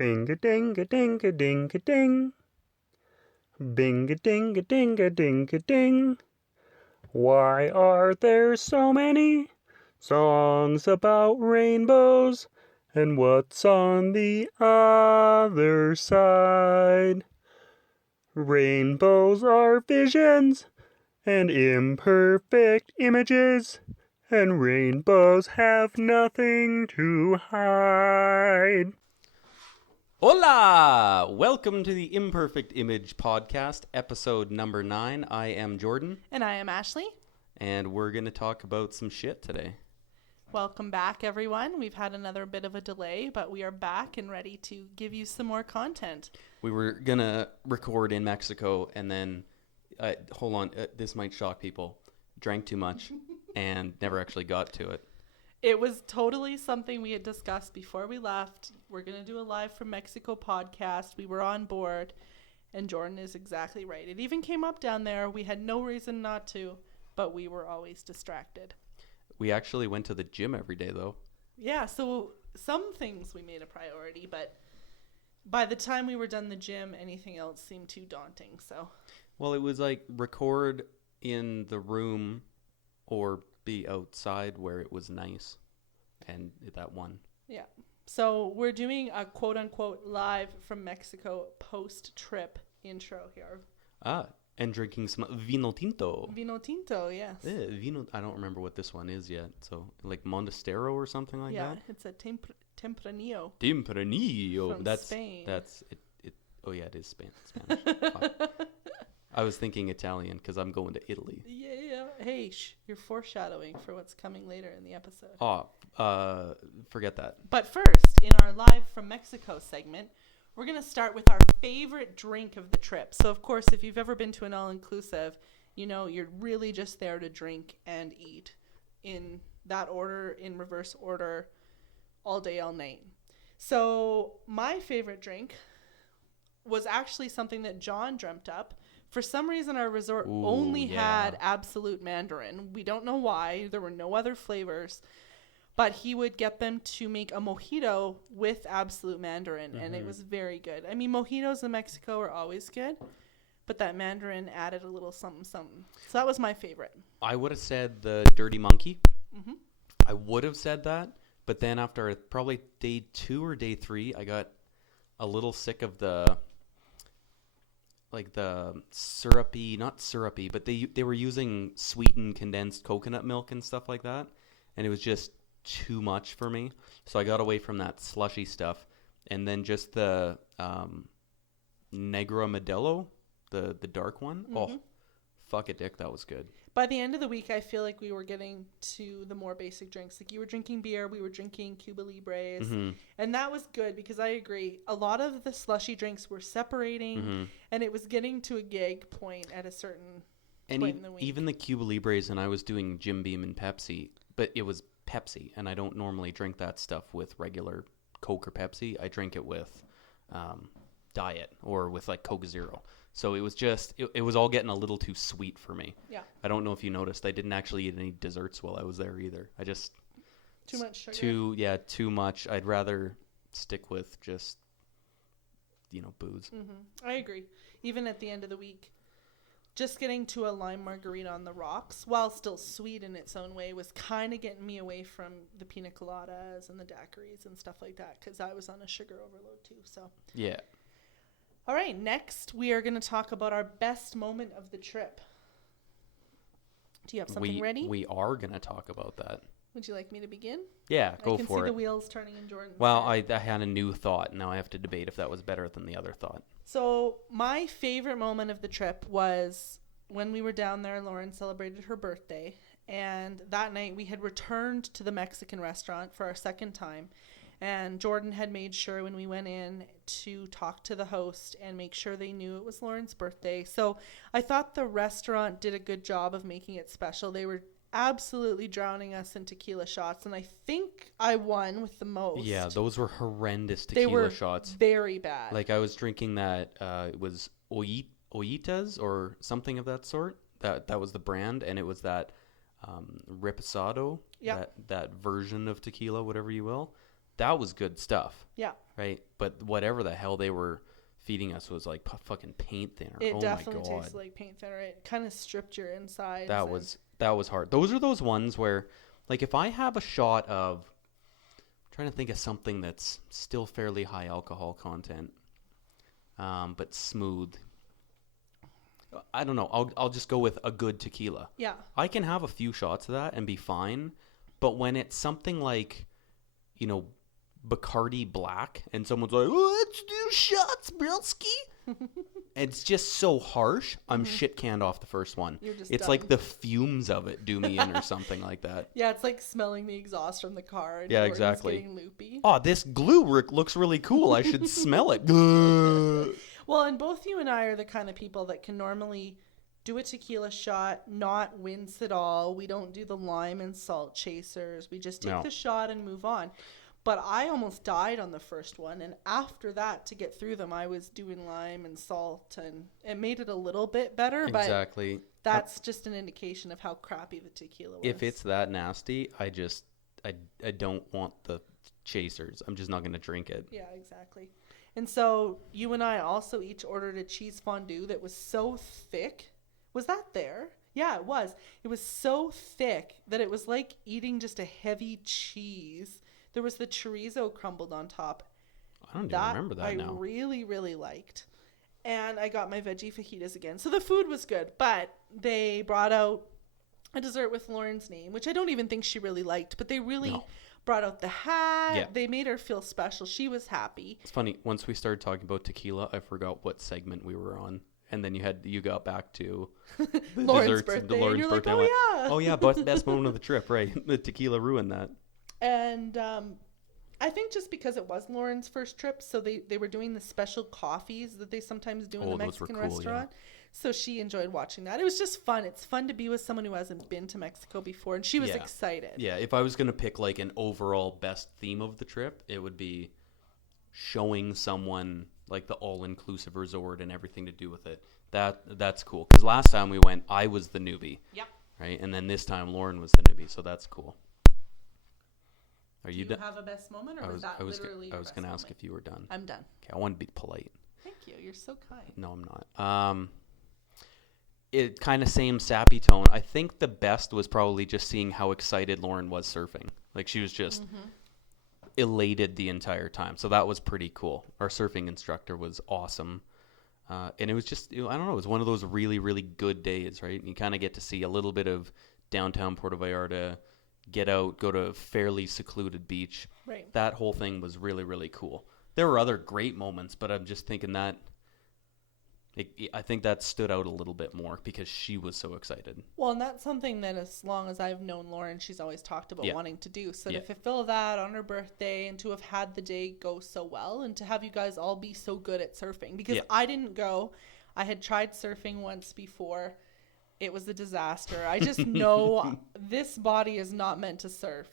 Bing-a-ding-a-ding-a-ding-a-ding. Bing-a-ding-a-ding-a-ding-a-ding. Why are there so many songs about rainbows? And what's on the other side? Rainbows are visions and imperfect images, and rainbows have nothing to hide. Hola! Welcome to the Imperfect Image Podcast, episode number 9. I am Jordan. And I am Ashley. And we're going to talk about some shit today. Welcome back, everyone. We've had another bit of a delay, but we are back and ready to give you some more content. We were going to record in Mexico and then, hold on, this might shock people, drank too much and never actually got to it. It was totally something we had discussed before we left. We're going to do a live from Mexico podcast. We were on board, and Jordan is exactly right. It even came up down there. We had no reason not to, but we were always distracted. We actually went to the gym every day, though. Yeah, so some things we made a priority, but by the time we were done the gym, anything else seemed too daunting. So, well, it was like record in the room or be outside where it was nice, and that one. Yeah. So we're doing a quote-unquote live from Mexico post-trip intro here. And drinking some vino tinto. Vino tinto, yes. Yeah, vino. I don't remember what this one is yet. So like Montestero or something like that. Yeah, it's a Tempranillo. Tempranillo. From that's Spain. That's it. Oh yeah, it is Spanish. I was thinking Italian because I'm going to Italy. Yeah. Hey, you're foreshadowing for what's coming later in the episode. Forget that. But first, in our live from Mexico segment, we're going to start with our favorite drink of the trip. So, of course, if you've ever been to an all-inclusive, you know you're really just there to drink and eat in that order, in reverse order, all day, all night. So, my favorite drink was actually something that John dreamt up. For some reason, our resort only had Absolute Mandarin. We don't know why. There were no other flavors. But he would get them to make a mojito with Absolute Mandarin, and it was very good. I mean, mojitos in Mexico are always good, but that Mandarin added a little something, something. So that was my favorite. I would have said the Dirty Monkey. Mm-hmm. I would have said that, but then after probably day 2 or day 3, I got a little sick of the syrupy, not syrupy, but they were using sweetened condensed coconut milk and stuff like that, and it was just too much for me. So I got away from that slushy stuff, and then just the Negro Modelo, the dark one. Mm-hmm. Oh, fuck it, dick, that was good. By the end of the week, I feel like we were getting to the more basic drinks. Like you were drinking beer, we were drinking Cuba Libres, and that was good because I agree. A lot of the slushy drinks were separating, and it was getting to a gag point at a certain point in the week. Even the Cuba Libres, and I was doing Jim Beam and Pepsi, but it was Pepsi, and I don't normally drink that stuff with regular Coke or Pepsi. I drink it with Diet or with like Coke Zero. So it was just, it was all getting a little too sweet for me. Yeah. I don't know if you noticed, I didn't actually eat any desserts while I was there either. I just... Too much sugar? Too much. I'd rather stick with just, booze. Mm-hmm. I agree. Even at the end of the week, just getting to a lime margarita on the rocks, while still sweet in its own way, was kind of getting me away from the pina coladas and the daiquiris and stuff like that, because I was on a sugar overload too. So yeah. All right, next we are going to talk about our best moment of the trip. Do you have something ready? We are going to talk about that. Would you like me to begin? Yeah, go for it. I can see the wheels turning in Jordan's Well, head. I had a new thought. Now I have to debate if that was better than the other thought. So my favorite moment of the trip was when we were down there. Lauren celebrated her birthday, and that night we had returned to the Mexican restaurant for our second time. And Jordan had made sure when we went in to talk to the host and make sure they knew it was Lauren's birthday. So I thought the restaurant did a good job of making it special. They were absolutely drowning us in tequila shots, and I think I won with the most. Yeah, those were horrendous tequila shots. Very bad. Like I was drinking that, it was Oyitas or something of that sort. That was the brand, and it was that Reposado, that version of tequila, whatever you will. that was good stuff. Yeah. Right? But whatever the hell they were feeding us was like fucking paint thinner. It oh definitely my God. tasted like paint thinner. It kind of stripped your insides. That was hard. Those are those ones where, like, if I have a shot of, I'm trying to think of something that's still fairly high alcohol content, but smooth. I don't know. I'll just go with a good tequila. Yeah. I can have a few shots of that and be fine, but when it's something like, you know, Bacardi Black, and someone's like, "Oh, let's do shots, Brelsky." It's just so harsh. I'm shit canned off the first one. You're just it's done. like the fumes of it do me in, or something like that. Yeah, it's like smelling the exhaust from the car. And Yeah, Jordan's exactly. Getting loopy. Oh, this glue looks really cool. I should smell it. Well, and both you and I are the kind of people that can normally do a tequila shot, not wince at all. We don't do the lime and salt chasers. We just take the shot and move on. But I almost died on the first one, and after that, to get through them, I was doing lime and salt, and it made it a little bit better. Exactly. But that's just an indication of how crappy the tequila was. If it's that nasty, I don't want the chasers. I'm just not going to drink it. Yeah, exactly. And so you and I also each ordered a cheese fondue that was so thick. Was that there? Yeah, it was. It was so thick that it was like eating just a heavy cheese. There was the chorizo crumbled on top. I don't even remember that now. I really, really liked. And I got my veggie fajitas again. So the food was good, but they brought out a dessert with Lauren's name, which I don't even think she really liked, but they really brought out the hat. Yeah. They made her feel special. She was happy. It's funny. Once we started talking about tequila, I forgot what segment we were on. And then you got back to the Lauren's desserts, birthday. the Lauren's and you're birthday. like, I went, oh yeah, but best moment of the trip, right? The tequila ruined that. And I think just because it was Lauren's first trip, so they were doing the special coffees that they sometimes do in the Mexican restaurant. Yeah. So she enjoyed watching that. It was just fun. It's fun to be with someone who hasn't been to Mexico before, and she was excited. Yeah, if I was going to pick like an overall best theme of the trip, it would be showing someone like the all-inclusive resort and everything to do with it. That's cool. Because last time we went, I was the newbie. Yep. Right? And then this time Lauren was the newbie, so that's cool. Are you done? Do you have a best moment, or was that literally your I was going to ask moment? if you were done. I'm done. Okay, I want to be polite. Thank you. You're so kind. No, I'm not. It kind of same sappy tone. I think the best was probably just seeing how excited Lauren was surfing. Like she was just elated the entire time. So that was pretty cool. Our surfing instructor was awesome. And it was just, I don't know, it was one of those really, really good days, right? You kind of get to see a little bit of downtown Puerto Vallarta, get out, go to a fairly secluded beach. Right. That whole thing was really, really cool. There were other great moments, but I'm just thinking that I think that stood out a little bit more because she was so excited. Well, and that's something that as long as I've known Lauren, she's always talked about wanting to do. So to fulfill that on her birthday and to have had the day go so well and to have you guys all be so good at surfing. Because I didn't go. I had tried surfing once before. It was a disaster. I just know this body is not meant to surf.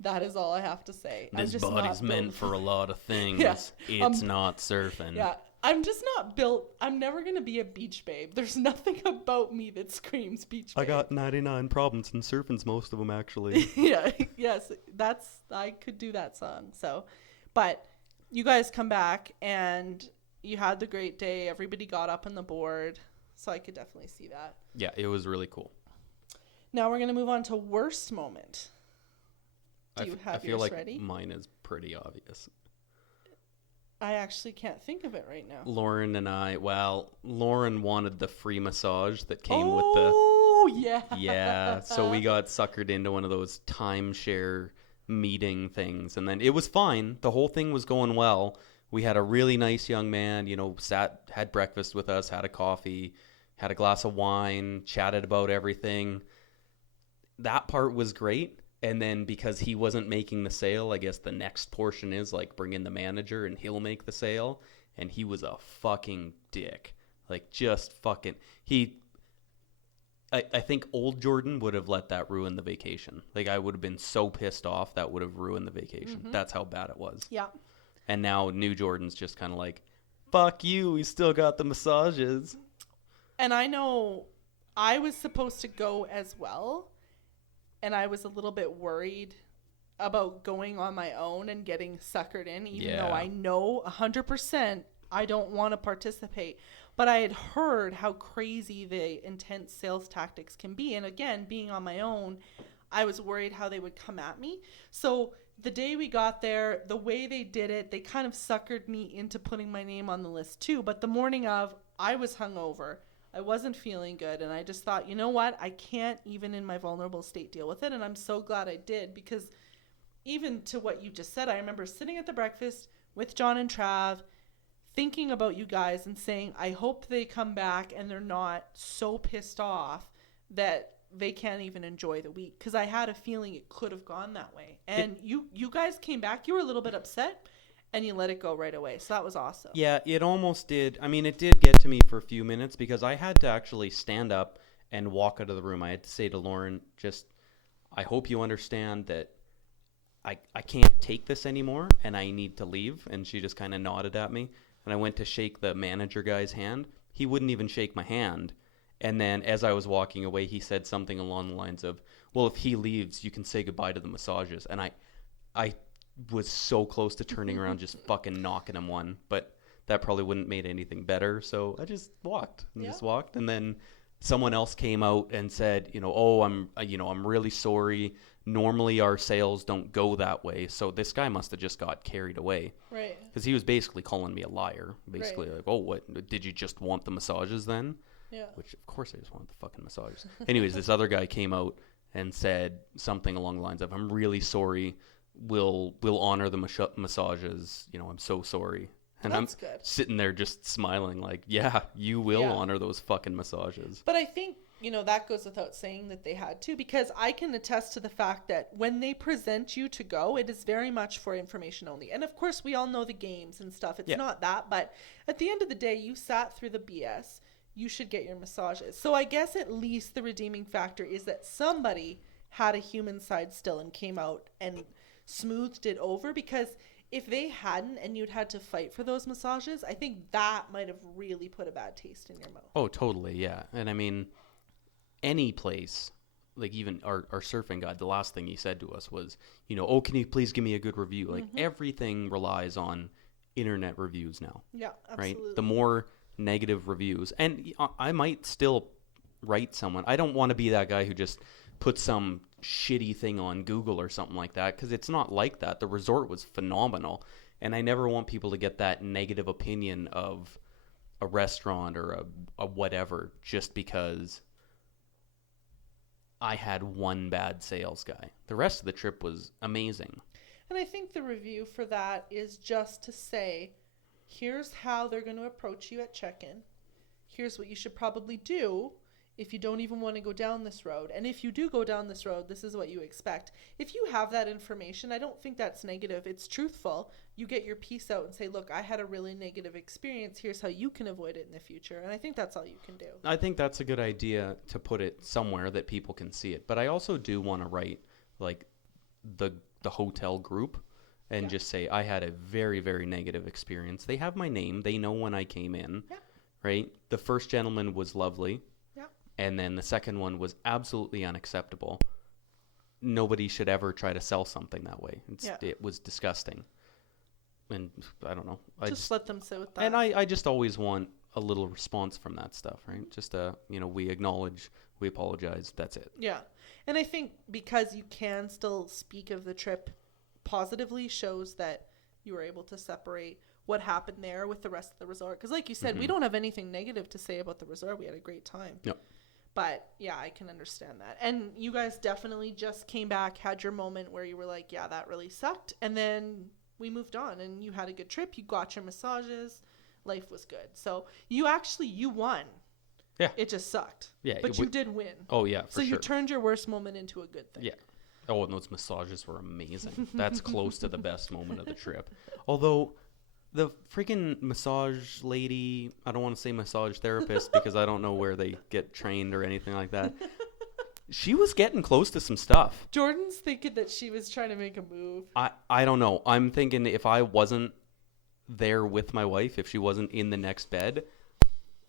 That is all I have to say. This body's meant for a lot of things. It's not surfing. Yeah. I'm just not built. I'm never going to be a beach babe. There's nothing about me that screams beach babe. I got 99 problems and surfing's most of them actually. Yes. I could do that song. So, but you guys come back and you had the great day. Everybody got up on the board. So I could definitely see that. Yeah, it was really cool. Now we're going to move on to worst moment. Do you have yours ready? I feel like mine is pretty obvious. I actually can't think of it right now. Lauren wanted the free massage that came with the... Oh, yeah. Yeah, so we got suckered into one of those timeshare meeting things. And then it was fine. The whole thing was going well. We had a really nice young man, had breakfast with us, had a coffee, had a glass of wine, chatted about everything. That part was great. And then because he wasn't making the sale, I guess the next portion is like bring in the manager and he'll make the sale. And he was a fucking dick. Like just fucking, I think old Jordan would have let that ruin the vacation. Like I would have been so pissed off that would have ruined the vacation. Mm-hmm. That's how bad it was. Yeah. And now new Jordan's just kind of like, fuck you, we still got the massages. And I know I was supposed to go as well. And I was a little bit worried about going on my own and getting suckered in, even though Yeah. I know 100% I don't want to participate. But I had heard how crazy the intense sales tactics can be. And again, being on my own, I was worried how they would come at me. So the day we got there, the way they did it, they kind of suckered me into putting my name on the list too. But the morning of, I was hungover. I wasn't feeling good. And I just thought, you know what? I can't even in my vulnerable state deal with it. And I'm so glad I did, because even to what you just said, I remember sitting at the breakfast with John and Trav, thinking about you guys and saying, I hope they come back and they're not so pissed off that they can't even enjoy the week, because I had a feeling it could have gone that way. And you guys came back. You were a little bit upset, and you let it go right away. So that was awesome. Yeah, it almost did. I mean, it did get to me for a few minutes because I had to actually stand up and walk out of the room. I had to say to Lauren, just, I hope you understand that I can't take this anymore and I need to leave. And she just kind of nodded at me. And I went to shake the manager guy's hand. He wouldn't even shake my hand. And then as I was walking away, he said something along the lines of, well, if he leaves, you can say goodbye to the massages. And I was so close to turning around, just fucking knocking him one. But that probably wouldn't made anything better. So I just walked and then someone else came out and said, I'm really sorry. Normally our sales don't go that way. So this guy must have just got carried away. Right. Because he was basically calling me a liar. Basically, like, oh, what? Did you just want the massages then? Yeah. Which, of course, I just wanted the fucking massages. Anyways, this other guy came out and said something along the lines of, I'm really sorry. We'll honor the massages. I'm so sorry. And That's I'm good. sitting there just smiling like, yeah, you will honor those fucking massages. But I think, that goes without saying that they had to, because I can attest to the fact that when they present you to go, it is very much for information only. And of course, we all know the games and stuff. It's not that. But at the end of the day, you sat through the BS. You should get your massages. So I guess at least the redeeming factor is that somebody had a human side still and came out and smoothed it over, because if they hadn't and you'd had to fight for those massages, I think that might have really put a bad taste in your mouth. Oh, totally, yeah. And I mean, any place, like even our surfing guide, the last thing he said to us was, oh, can you please give me a good review? Like everything relies on internet reviews now. Yeah, absolutely. Right? The more negative reviews, and I might still write someone. I don't want to be that guy who just puts some shitty thing on Google or something like that, because it's not like that. The resort was phenomenal, and I never want people to get that negative opinion of a restaurant or a whatever just because I had one bad sales guy. The rest of the trip was amazing. And I think the review for that is just to say, here's how they're going to approach you at check-in. Here's what you should probably do if you don't even want to go down this road. And if you do go down this road, this is what you expect. If you have that information, I don't think that's negative. It's truthful. You get your piece out and say, look, I had a really negative experience. Here's how you can avoid it in the future. And I think that's all you can do. I think that's a good idea to put it somewhere that people can see it. But I also do want to write like the hotel group and just say, I had a very, very negative experience. They have my name. They know when I came in, right? The first gentleman was lovely. And then the second one was absolutely unacceptable. Nobody should ever try to sell something that way. It was disgusting. And I don't know. Just let them sit with that. And I just always want a little response from that stuff, right? Just, we acknowledge, we apologize, that's it. Yeah. And I think because you can still speak of the trip positively shows that you were able to separate what happened there with the rest of the resort. Because like you said, we don't have anything negative to say about the resort. We had a great time. No. But yeah, I can understand that. And you guys definitely just came back, had your moment where you were like, yeah, that really sucked. And then we moved on and you had a good trip. You got your massages. Life was good. So you won. Yeah. It just sucked. Yeah. But you did win. Oh, yeah, for So sure. you turned your worst moment into a good thing. Yeah. Oh, and those massages were amazing. That's close to the best moment of the trip. Although the freaking massage lady, I don't want to say massage therapist because I don't know where they get trained or anything like that. She was getting close to some stuff. Jordan's thinking that she was trying to make a move. I don't know. I'm thinking if I wasn't there with my wife, if she wasn't in the next bed,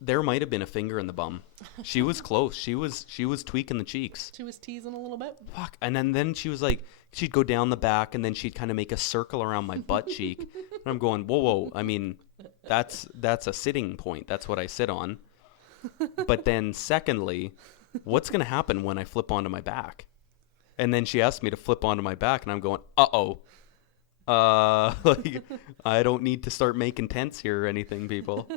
there might have been a finger in the bum. She was close. She was tweaking the cheeks. She was teasing a little bit. Fuck. And then she was like, she'd go down the back and then she'd kind of make a circle around my butt cheek. And I'm going, whoa. I mean, that's a sitting point. That's what I sit on. But then secondly, what's going to happen when I flip onto my back? And then she asked me to flip onto my back and I'm going, uh-oh. Like, I don't need to start making tents here or anything, people.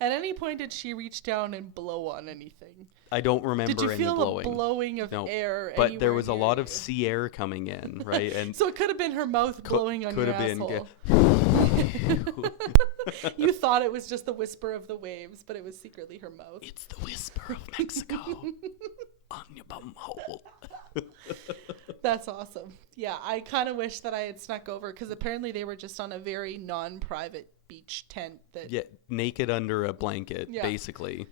At any point did she reach down and blow on anything? I don't remember Did you any feel blowing. a blowing of air? But there was a lot of you? sea air coming in, right? And So it could have been her mouth blowing on your asshole. You thought it was just the whisper of the waves, but it was secretly her mouth. It's the whisper of Mexico on your bum hole. That's awesome. Yeah, I kind of wish that I had snuck over because apparently they were just on a very non-private beach tent. Naked under a blanket, basically,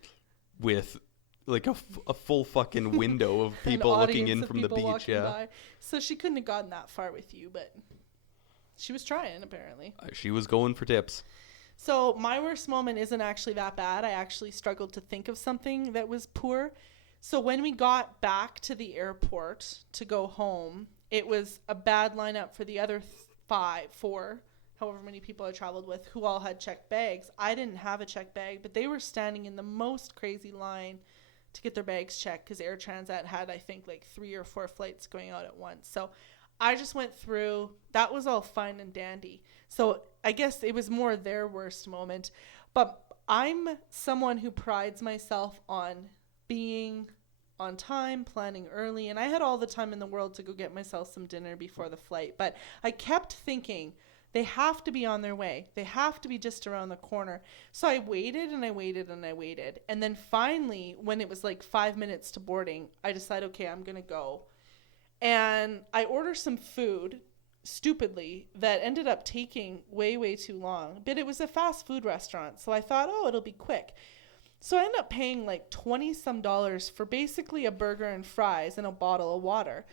with like a full fucking window of people looking in from the beach. Yeah. By. So she couldn't have gotten that far with you, but she was trying apparently. She was going for tips. So my worst moment isn't actually that bad. I actually struggled to think of something that was poor. So when we got back to the airport to go home, it was a bad lineup for the other four, however many people I traveled with, who all had checked bags. I didn't have a checked bag, but they were standing in the most crazy line to get their bags checked because Air Transat had, I think, like 3 or 4 flights going out at once. So I just went through. That was all fine and dandy. So I guess it was more their worst moment. But I'm someone who prides myself on being on time, planning early, and I had all the time in the world to go get myself some dinner before the flight. But I kept thinking, they have to be on their way. They have to be just around the corner. So I waited and I waited and I waited. And then finally, when it was like 5 minutes to boarding, I decided, okay, I'm going to go. And I ordered some food, stupidly, that ended up taking way, way too long. But it was a fast food restaurant. So I thought, oh, it'll be quick. So I ended up paying like $20-some for basically a burger and fries and a bottle of water.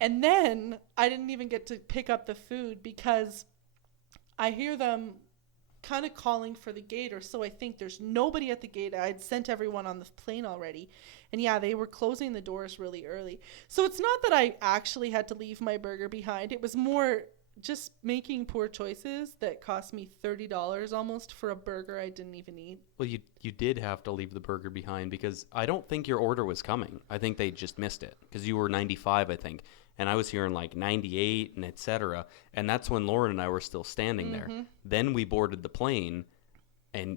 And then I didn't even get to pick up the food because I hear them kind of calling for the gate, or so I think. There's nobody at the gate. I'd sent everyone on the plane already. And yeah, they were closing the doors really early. So it's not that I actually had to leave my burger behind. It was more just making poor choices that cost me $30 almost for a burger I didn't even eat. Well, you did have to leave the burger behind because I don't think your order was coming. I think they just missed it because you were 95, I think. And I was hearing like 98 and et cetera. And that's when Lauren and I were still standing there. Then we boarded the plane and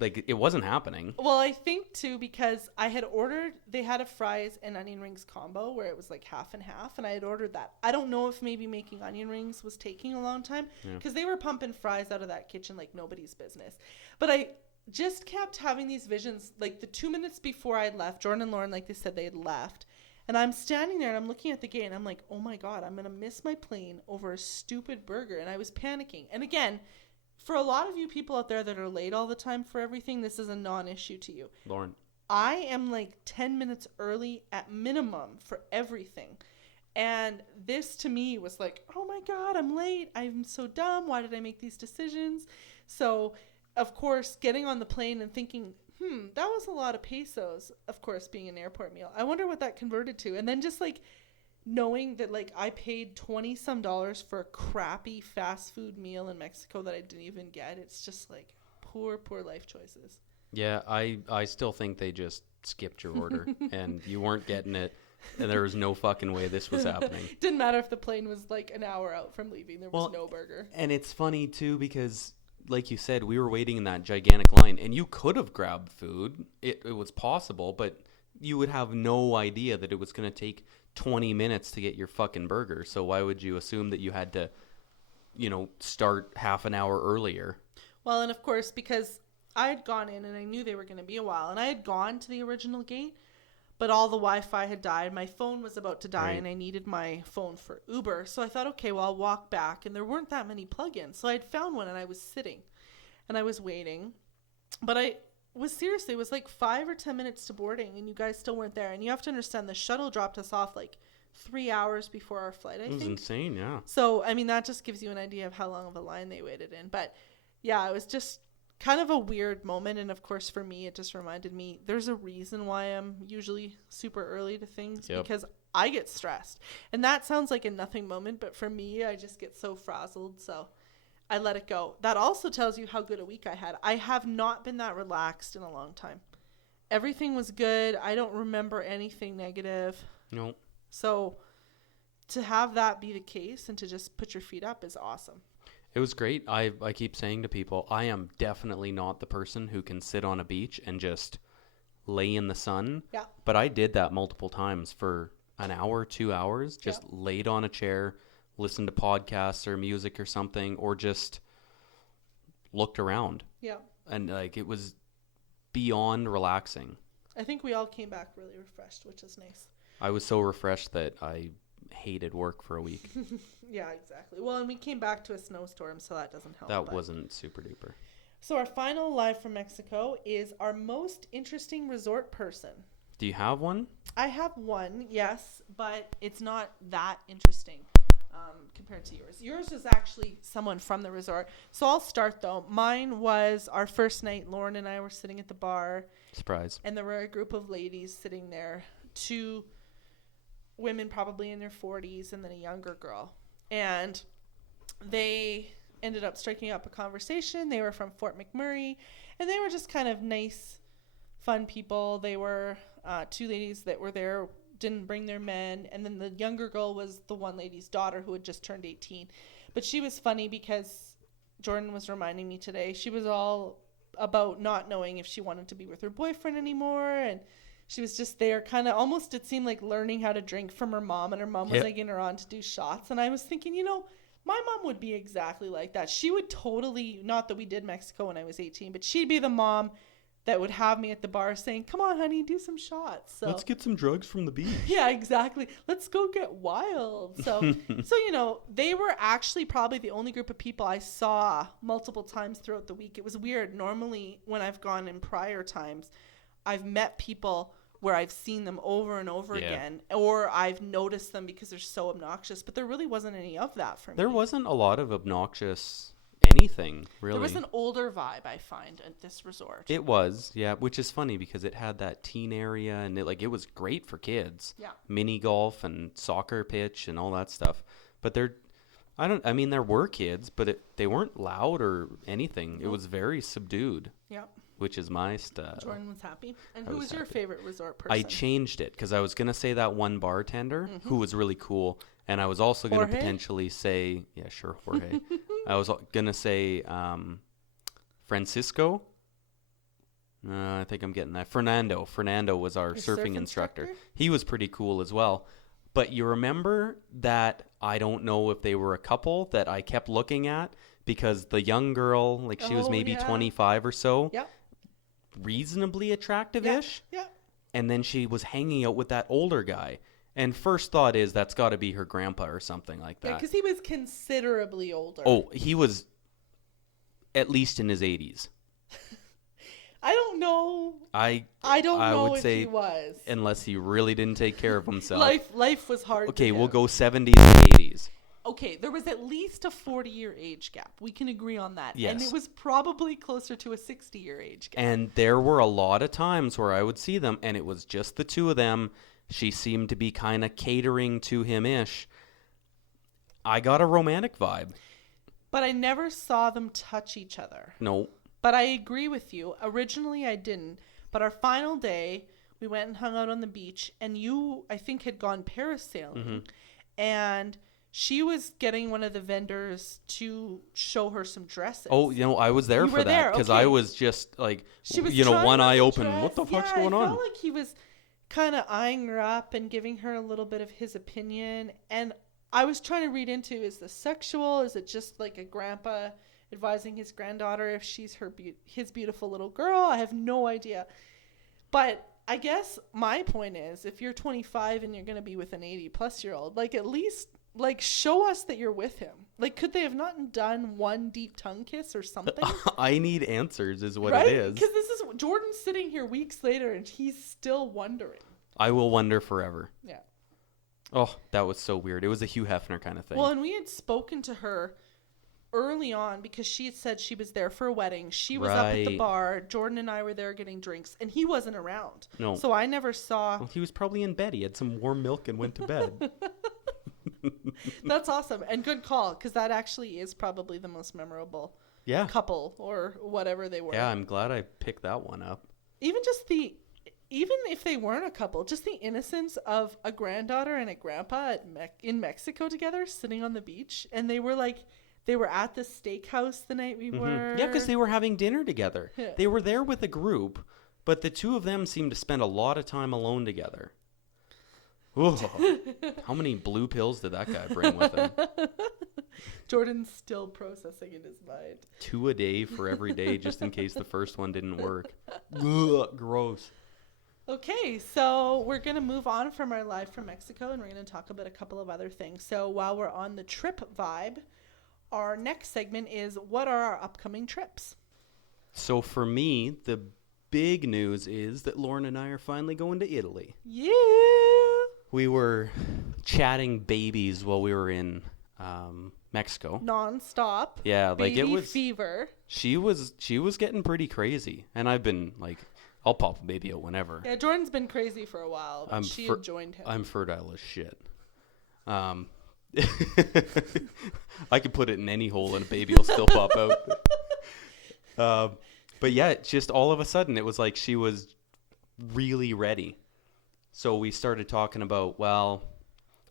like it wasn't happening. Well, I think too because I had ordered, they had a fries and onion rings combo where it was like half and half, and I had ordered that. I don't know if maybe making onion rings was taking a long time because they were pumping fries out of that kitchen like nobody's business. But I just kept having these visions, like the 2 minutes before I left, Jordan and Lauren, like they said, they had left. And I'm standing there and I'm looking at the gate and I'm like, oh my God, I'm going to miss my plane over a stupid burger. And I was panicking. And again, for a lot of you people out there that are late all the time for everything, this is a non-issue to you. Lauren. I am like 10 minutes early at minimum for everything. And this to me was like, oh my God, I'm late. I'm so dumb. Why did I make these decisions? So, of course, getting on the plane and thinking, that was a lot of pesos, of course, being an airport meal. I wonder what that converted to. And then just like knowing that like I paid $20-some for a crappy fast food meal in Mexico that I didn't even get. It's just like poor life choices. Yeah, I still think they just skipped your order and you weren't getting it. And there was no fucking way this was happening. Didn't matter if the plane was like an hour out from leaving. There was no burger. And it's funny too because like you said, we were waiting in that gigantic line and you could have grabbed food. It was possible, but you would have no idea that it was going to take 20 minutes to get your fucking burger. So why would you assume that you had to, start half an hour earlier? Well, and of course, because I had gone in and I knew they were going to be a while and I had gone to the original gate, but all the Wi-Fi had died. My phone was about to die and I needed my phone for Uber. So I thought, okay, well, I'll walk back. And there weren't that many plugins. So I had found one and I was sitting and I was waiting. But it was like 5 or 10 minutes to boarding and you guys still weren't there. And you have to understand the shuttle dropped us off like 3 hours before our flight, I think. It was insane, yeah. So, I mean, that just gives you an idea of how long of a line they waited in. But yeah, it was just kind of a weird moment. And of course, for me, it just reminded me there's a reason why I'm usually super early to things, because I get stressed. And that sounds like a nothing moment, but for me, I just get so frazzled. So I let it go. That also tells you how good a week I had. I have not been that relaxed in a long time. Everything was good. I don't remember anything negative. No. So to have that be the case and to just put your feet up is awesome. It was great. I keep saying to people, I am definitely not the person who can sit on a beach and just lay in the sun. Yeah. But I did that multiple times for an hour, 2 hours, just laid on a chair, listened to podcasts or music or something, or just looked around. Yeah. And like it was beyond relaxing. I think we all came back really refreshed, which is nice. I was so refreshed that I hated work for a week. Yeah, exactly. Well, and we came back to a snowstorm, so that doesn't help. That wasn't super duper. So our final live from Mexico is our most interesting resort person. Do you have one? I have one, yes, but it's not that interesting compared to yours. Yours is actually someone from the resort. So I'll start, though. Mine was our first night. Lauren and I were sitting at the bar. Surprise. And there were a group of ladies sitting there. 2 women probably in their 40s and then a younger girl. And they ended up striking up a conversation. They were from Fort McMurray. And they were just kind of nice, fun people. They were 2 ladies that were there, didn't bring their men, and then the younger girl was the one lady's daughter who had just turned 18. But she was funny because Jordan was reminding me today, she was all about not knowing if she wanted to be with her boyfriend anymore, and she was just there kind of almost, it seemed like learning how to drink from her mom, and her mom was egging her on to do shots. And I was thinking, my mom would be exactly like that. She would totally, not that we did Mexico when I was 18, but she'd be the mom that would have me at the bar saying, come on, honey, do some shots. So, let's get some drugs from the beach. Yeah, exactly. Let's go get wild. So, they were actually probably the only group of people I saw multiple times throughout the week. It was weird. Normally, when I've gone in prior times, I've met people where I've seen them over and over again, or I've noticed them because they're so obnoxious, but there really wasn't any of that for me. There wasn't a lot of obnoxious anything, really. There was an older vibe, I find, at this resort. It was, yeah, which is funny because it had that teen area, and it was great for kids. Yeah. Mini golf and soccer pitch and all that stuff. But there were kids, but they weren't loud or anything. Nope. It was very subdued. Yeah. Which is my style. Jordan was happy. And who was your favorite resort person? I changed it because I was going to say that one bartender who was really cool. And I was also going to potentially say, yeah, sure, Jorge. I was going to say Francisco. I think I'm getting that. Fernando. Fernando was our surfing instructor. He was pretty cool as well. But you remember that I don't know if they were a couple that I kept looking at because the young girl, she was maybe 25 or so. Yeah. Reasonably attractive-ish. Yeah. And then she was hanging out with that older guy. And first thought is that's got to be her grandpa or something like that. Yeah, because he was considerably older. Oh, he was at least in his 80s. I don't know. I don't know if he was. Unless he really didn't take care of himself. Life was hard. Okay, we'll go 70s to 80s. Okay, there was at least a 40-year age gap. We can agree on that. Yes. And it was probably closer to a 60-year age gap. And there were a lot of times where I would see them, and it was just the 2 of them. She seemed to be kind of catering to him-ish. I got a romantic vibe. But I never saw them touch each other. No. But I agree with you. Originally, I didn't. But our final day, we went and hung out on the beach, and you, I think, had gone parasailing. Mm-hmm. And she was getting one of the vendors to show her some dresses. Oh, I was there for that because I was just like, one eye open. Dress. What the fuck's going on? I felt like he was kind of eyeing her up and giving her a little bit of his opinion. And I was trying to read into, is this sexual? Is it just like a grandpa advising his granddaughter if she's his beautiful little girl? I have no idea. But I guess my point is, if you're 25 and you're going to be with an 80-plus-year-old, at least show us that you're with him. Could they have not done one deep tongue kiss or something? I need answers is what right? it is. Because this is Jordan's sitting here weeks later and he's still wondering. I will wonder forever. Yeah. Oh, that was so weird. It was a Hugh Hefner kind of thing. Well, and we had spoken to her early on, because she had said she was there for a wedding. She was up at the Right. bar. Jordan and I were there getting drinks, and he wasn't around. No. So I never saw. Well, he was probably in bed. He had some warm milk and went to bed. That's awesome. And good call, because that actually is probably the most memorable Yeah. couple or whatever they were. Yeah, I'm glad I picked that one up. Even if they weren't a couple, just the innocence of a granddaughter and a grandpa in Mexico together, sitting on the beach, and they were at the steakhouse the night we were. Yeah, because they were having dinner together. Yeah. They were there with a group, but the two of them seemed to spend a lot of time alone together. Ooh, how many blue pills did that guy bring with him? Jordan's still processing in his mind. 2 a day for every day, just in case the first one didn't work. Ugh, gross. Okay, so we're going to move on from our live from Mexico, and we're going to talk about a couple of other things. So while we're on the trip vibe, our next segment is what are our upcoming trips? So for me, the big news is that Lauren and I are finally going to Italy. Yeah. We were chatting babies while we were in Mexico. Non-stop. Yeah, like Baby it was. fever. She was getting pretty crazy, and I've been like, I'll pop a baby out whenever. Yeah, Jordan's been crazy for a while, but she had joined him. I'm fertile as shit. I could put it in any hole and a baby will still pop out. But yeah, it's just all of a sudden it was like she was really ready. So we started talking about, well,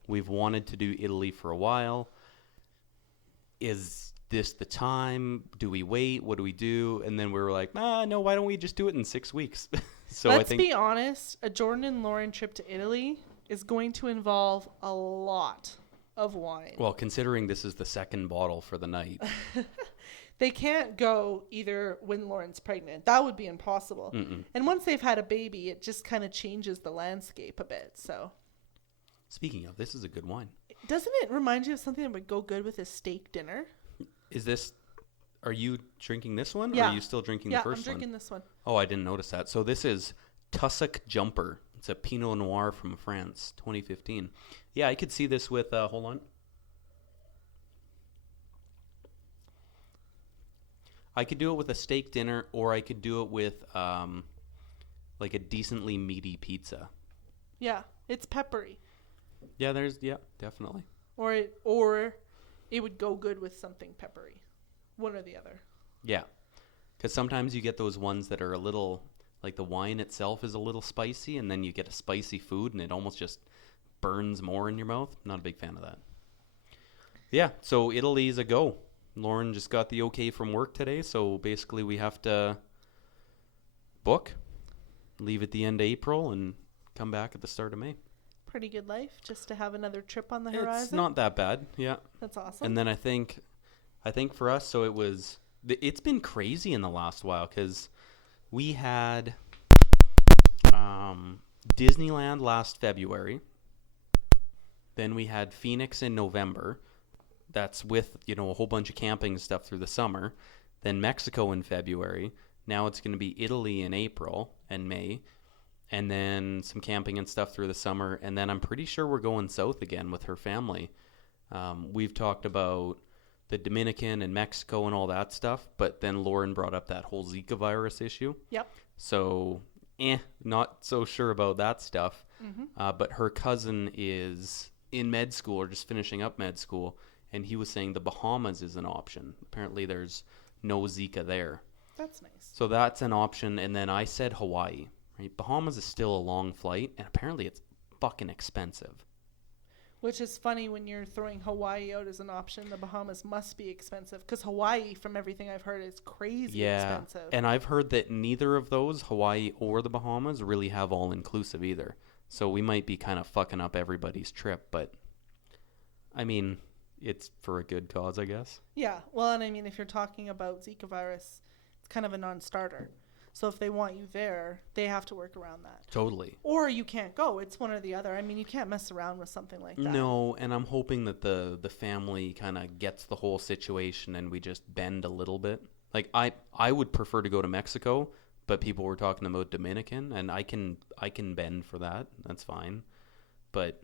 we've wanted to do Italy for a while. Is this the time? Do we wait? What do we do? And then we were like, no, why don't we just do it in 6 weeks? So Let's be honest, a Jordan and Lauren trip to Italy is going to involve a lot of wine. Well, considering this is the second bottle for the night. They can't go either when Lauren's pregnant. That would be impossible. Mm-mm. And once they've had a baby, it just kind of changes the landscape a bit. So, Speaking of, this is a good wine. doesn't it remind you of something that would go good with a steak dinner? Are you drinking this one? Yeah. Or are you still drinking Yeah, the first I'm drinking this one. Oh, I didn't notice that. So this is Tussock Jumper. It's a Pinot Noir from France, 2015. Yeah, I could see this with, hold on. I could do it with a steak dinner, or I could do it with like a decently meaty pizza. Yeah, it's peppery. Yeah, definitely. Or it would go good with something peppery. One or the other. Yeah, because sometimes you get those ones that are a little, like the wine itself is a little spicy, and then you get a spicy food, and it almost just burns more in your mouth. Not a big fan of that. Yeah, so Italy's a go. Lauren just got the okay from work today, so basically we have to book, leave at the end of April, and come back at the start of May. Pretty good life, just to have another trip on the horizon. It's not that bad, yeah. That's awesome. And then I think for us, so it's been crazy in the last while, because we had Disneyland last February. Then we had Phoenix in November. That's with, a whole bunch of camping stuff through the summer. Then Mexico in February. Now it's going to be Italy in April and May. And then some camping and stuff through the summer. And then I'm pretty sure we're going south again with her family. We've talked about the Dominican and Mexico and all that stuff. But then Lauren brought up that whole Zika virus issue. Yep. So, not so sure about that stuff. Mm-hmm. But her cousin is in med school or just finishing up med school. And he was saying the Bahamas is an option. Apparently there's no Zika there. That's nice. So that's an option. And then I said Hawaii. Right? Bahamas is still a long flight. And apparently it's fucking expensive. Which is funny when you're throwing Hawaii out as an option. The Bahamas must be expensive. Because Hawaii, from everything I've heard, is crazy expensive. And I've heard that neither of those, Hawaii or the Bahamas, really have all-inclusive either. So we might be kind of fucking up everybody's trip. But, I mean, it's for a good cause, I guess. Yeah. Well, and I mean, if you're talking about Zika virus, it's kind of a non-starter. So if they want you there, they have to work around that. Totally. Or you can't go. It's one or the other. I mean, you can't mess around with something like that. No, and I'm hoping that the family kind of gets the whole situation and we just bend a little bit. Like, I would prefer to go to Mexico, but people were talking about Dominican, and I can bend for that. That's fine. But,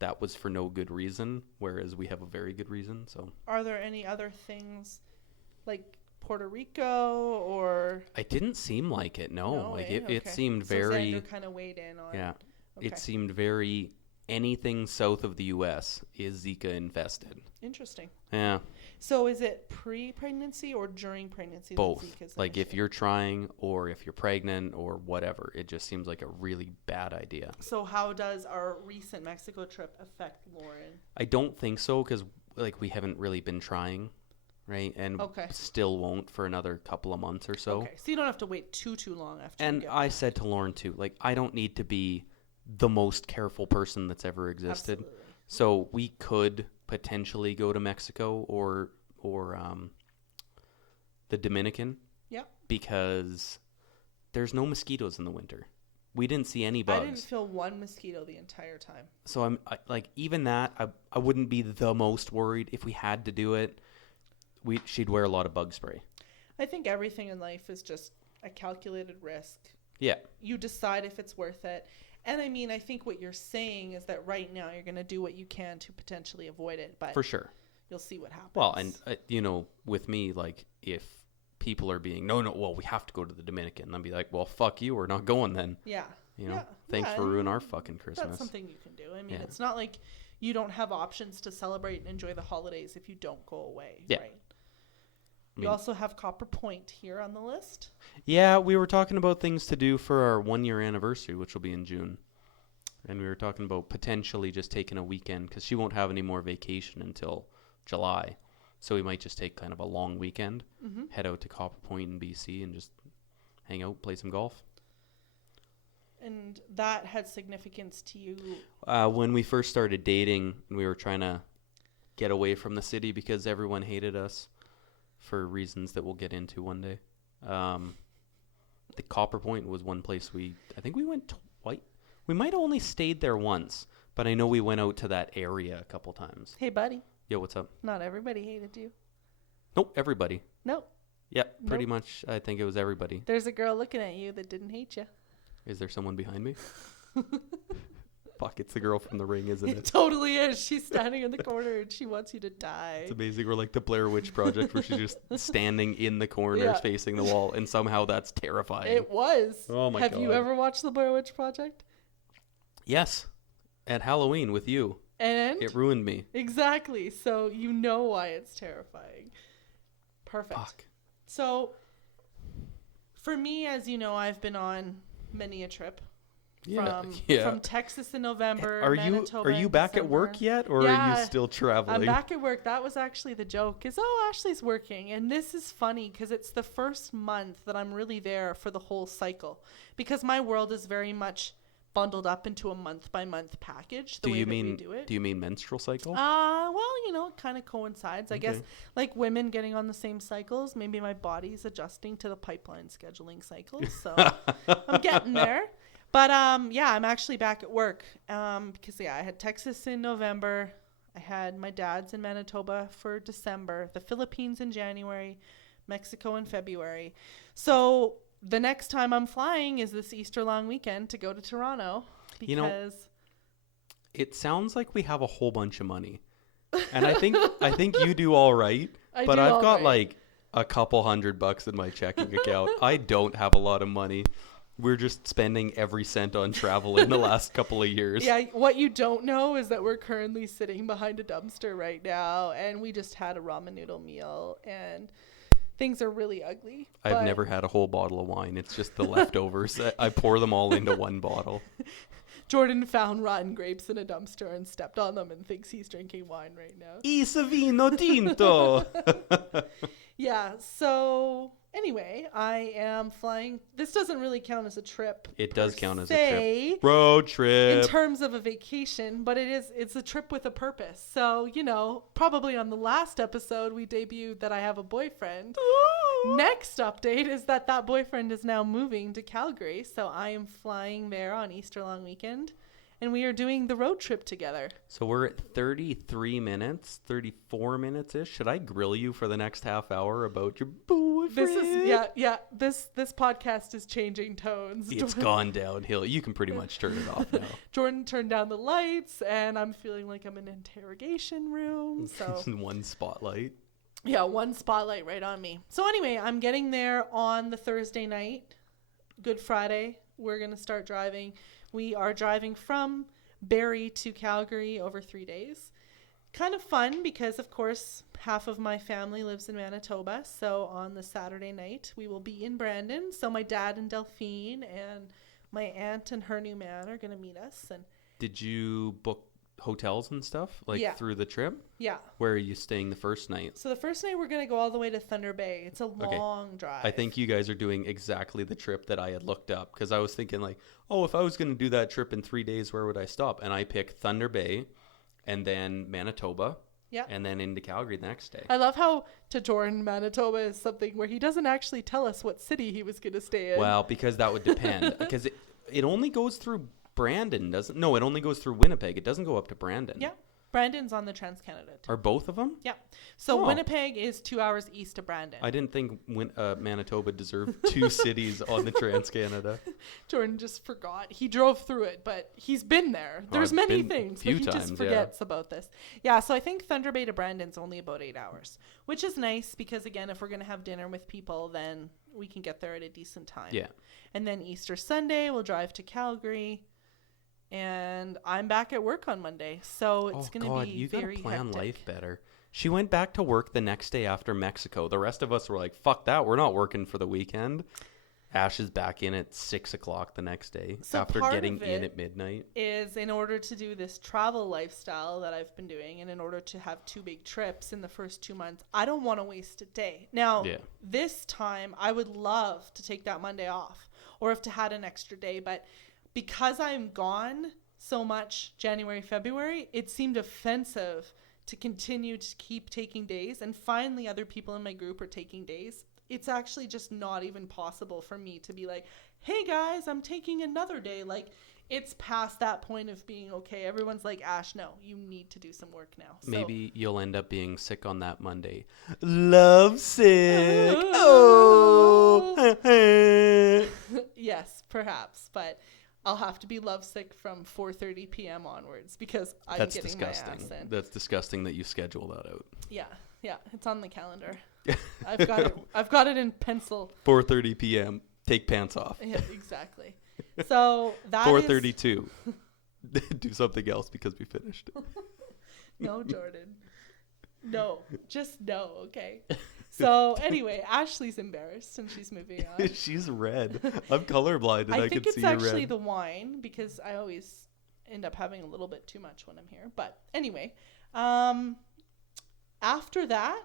that was for no good reason, whereas we have a very good reason. So, Are there any other things like Puerto Rico or? it didn't seem like it. No, like eh? it Okay. seemed So very, Xander kind of weighed in on. yeah, Okay. it seemed very, anything south of the U.S. is Zika infested. Interesting. Yeah, So is it pre-pregnancy or during pregnancy? both. That Zika's an Like if issue? you're trying or if you're pregnant or whatever, it just seems like a really bad idea. So how does our recent Mexico trip affect Lauren? I don't think so because like we haven't really been trying, right? And Okay. still won't for another couple of months or so. Okay, so you don't have to wait too long after. you And get I back. said to Lauren too, like I don't need to be the most careful person that's ever existed. Absolutely. So we could potentially go to Mexico or the Dominican. Yep. Because there's no mosquitoes in the winter. We didn't see any bugs. I didn't feel one mosquito the entire time. So like even that I wouldn't be the most worried if we had to do it. She'd wear a lot of bug spray. I think everything in life is just a calculated risk. Yeah. You decide if it's worth it. And I mean, I think what you're saying is that right now you're going to do what you can to potentially avoid it, but For sure. you'll see what happens. Well, and with me, like if people are being well, we have to go to the Dominican, I'd be like, well, fuck you, we're not going then. yeah. Thanks Yeah, for and ruining our fucking Christmas. That's something you can do. I mean, Yeah. it's not like you don't have options to celebrate and enjoy the holidays if you don't go away, Yeah. right? I You mean- also have Copper Point here on the list. Yeah, we were talking about things to do for our 1-year anniversary, which will be in June. And we were talking about potentially just taking a weekend because she won't have any more vacation until July. So we might just take kind of a long weekend, Mm-hmm. head out to Copper Point in BC and just hang out, play some golf. And that had significance to you. When we first started dating, we were trying to get away from the city because everyone hated us for reasons that we'll get into one day. The Copper Point was one place I think we went twice. We might have only stayed there once, but I know we went out to that area a couple times. Hey, buddy, Yo, what's up? not everybody hated you. Nope, everybody. Nope. Yep, pretty Nope. much. I think it was everybody. There's a girl looking at you that didn't hate you. Is there someone behind me? Fuck, it's the girl from The Ring, isn't It it? totally is. She's standing in the corner and she wants you to die. It's amazing. We're like the Blair Witch Project where she's just standing in the corner Yeah. facing the wall, and somehow that's terrifying. It was. Oh my Have you God. ever watched the Blair Witch Project? Yes, at Halloween with you. And It ruined me. exactly. So you know why it's terrifying. Perfect. Fuck. So for me, as you know, I've been on many a trip. From Texas in November. Are Manitoba you in back at work December. yet, or are Yeah, you still traveling? I'm back at work. That was actually the joke. Ashley's working, and this is funny because it's the first month that I'm really there for the whole cycle, because my world is very much bundled up into a month by month package. The Do way you that mean we do it? Do you mean menstrual cycle? Well, it kind of coincides. I guess Okay. like women getting on the same cycles. Maybe my body's adjusting to the pipeline scheduling cycles, so I'm getting there. But yeah, I'm actually back at work because I had Texas in November. I had my dad's in Manitoba for December, the Philippines in January, Mexico in February. So the next time I'm flying is this Easter long weekend to go to Toronto because It sounds like we have a whole bunch of money, and I think you do all right. I But do I've all got right. like a couple $100 in my checking account. I don't have a lot of money. We're just spending every cent on travel in the last couple of years. Yeah, what you don't know is that we're currently sitting behind a dumpster right now, and we just had a ramen noodle meal, and things are really ugly. I've but never had a whole bottle of wine. It's just the leftovers. I pour them all into one bottle. Jordan found rotten grapes in a dumpster and stepped on them and thinks he's drinking wine right now. Isa vino tinto. Yeah, so anyway, I am flying. This doesn't really count as a trip. It does per count as a se, trip. Road in trip. terms of a vacation, but it's a trip with a purpose. So, probably on the last episode we debuted that I have a boyfriend. Next update is that boyfriend is now moving to Calgary, so I am flying there on Easter long weekend, and we are doing the road trip together. So we're at 33 minutes, 34 minutes-ish. Should I grill you for the next half hour about your boyfriend? This is this podcast is changing tones. It's gone downhill. You can pretty much turn it off now. Jordan turned down the lights, and I'm feeling like I'm in an interrogation room. So One spotlight. yeah, one spotlight right on me. So anyway, I'm getting there on the Thursday night, Good Friday. We're gonna start driving. We are driving from Barrie to Calgary over 3 days. Kind of fun because, of course, half of my family lives in Manitoba. So on the Saturday night, we will be in Brandon. So my dad and Delphine and my aunt and her new man are going to meet us. And Did you book hotels and stuff through the trip? yeah. Where are you staying the first night? So the first night, we're going to go all the way to Thunder Bay. It's a long drive. I think you guys are doing exactly the trip that I had looked up, because I was thinking like, oh, if I was going to do that trip in 3 days, where would I stop? And I picked Thunder Bay and then Manitoba. Yeah. And then into Calgary the next day. I love how to Jordan, Manitoba is something where he doesn't actually tell us what city he was going to stay in. Well, because that would depend. Because it only goes through Brandon, doesn't? No, it only goes through Winnipeg. It doesn't go up to Brandon. Yeah. Brandon's on the Trans-Canada. Are both of them? Yeah. So Oh. Winnipeg is 2 hours east of Brandon. I didn't think Manitoba deserved two cities on the Trans-Canada. Jordan just forgot. He drove through it, but he's been there. There's I've many been things, few but he times, just forgets about this. Yeah, so I think Thunder Bay to Brandon's only about 8 hours, which is nice because, again, if we're going to have dinner with people, then we can get there at a decent time. Yeah. And then Easter Sunday, we'll drive to Calgary. And I'm back at work on Monday, so it's going to be you very gotta plan hectic. life better. She went back to work the next day after Mexico. The rest of us were like, fuck that. We're not working for the weekend. Ash is back in at 6 o'clock the next day So after part getting of in it at midnight. Is in order to do this travel lifestyle that I've been doing, and in order to have 2 big trips in the first 2 months, I don't want to waste a day. Now, this time, I would love to take that Monday off, or if to had an extra day, but because I'm gone so much January, February, it seemed offensive to continue to keep taking days, and finally other people in my group are taking days. It's actually just not even possible for me to be like, hey guys, I'm taking another day. Like, it's past that point of being okay. Everyone's like, Ash, no, you need to do some work now. So, Maybe you'll end up being sick on that Monday. Love sick. Oh. yes, perhaps, but I'll have to be lovesick from 4:30 p.m. onwards because I'm That's getting disgusting. my ass in. That's disgusting that you schedule that out. Yeah, it's on the calendar. I've got it in pencil. 4:30 p.m. Take pants off. Yeah, exactly. So that 4:32. Do something else because we finished. No, Jordan. No, just no, okay? So anyway, Ashley's embarrassed and she's moving on. She's red. I'm colorblind and I think can it's see you actually red. the wine because I always end up having a little bit too much when I'm here. But anyway, after that,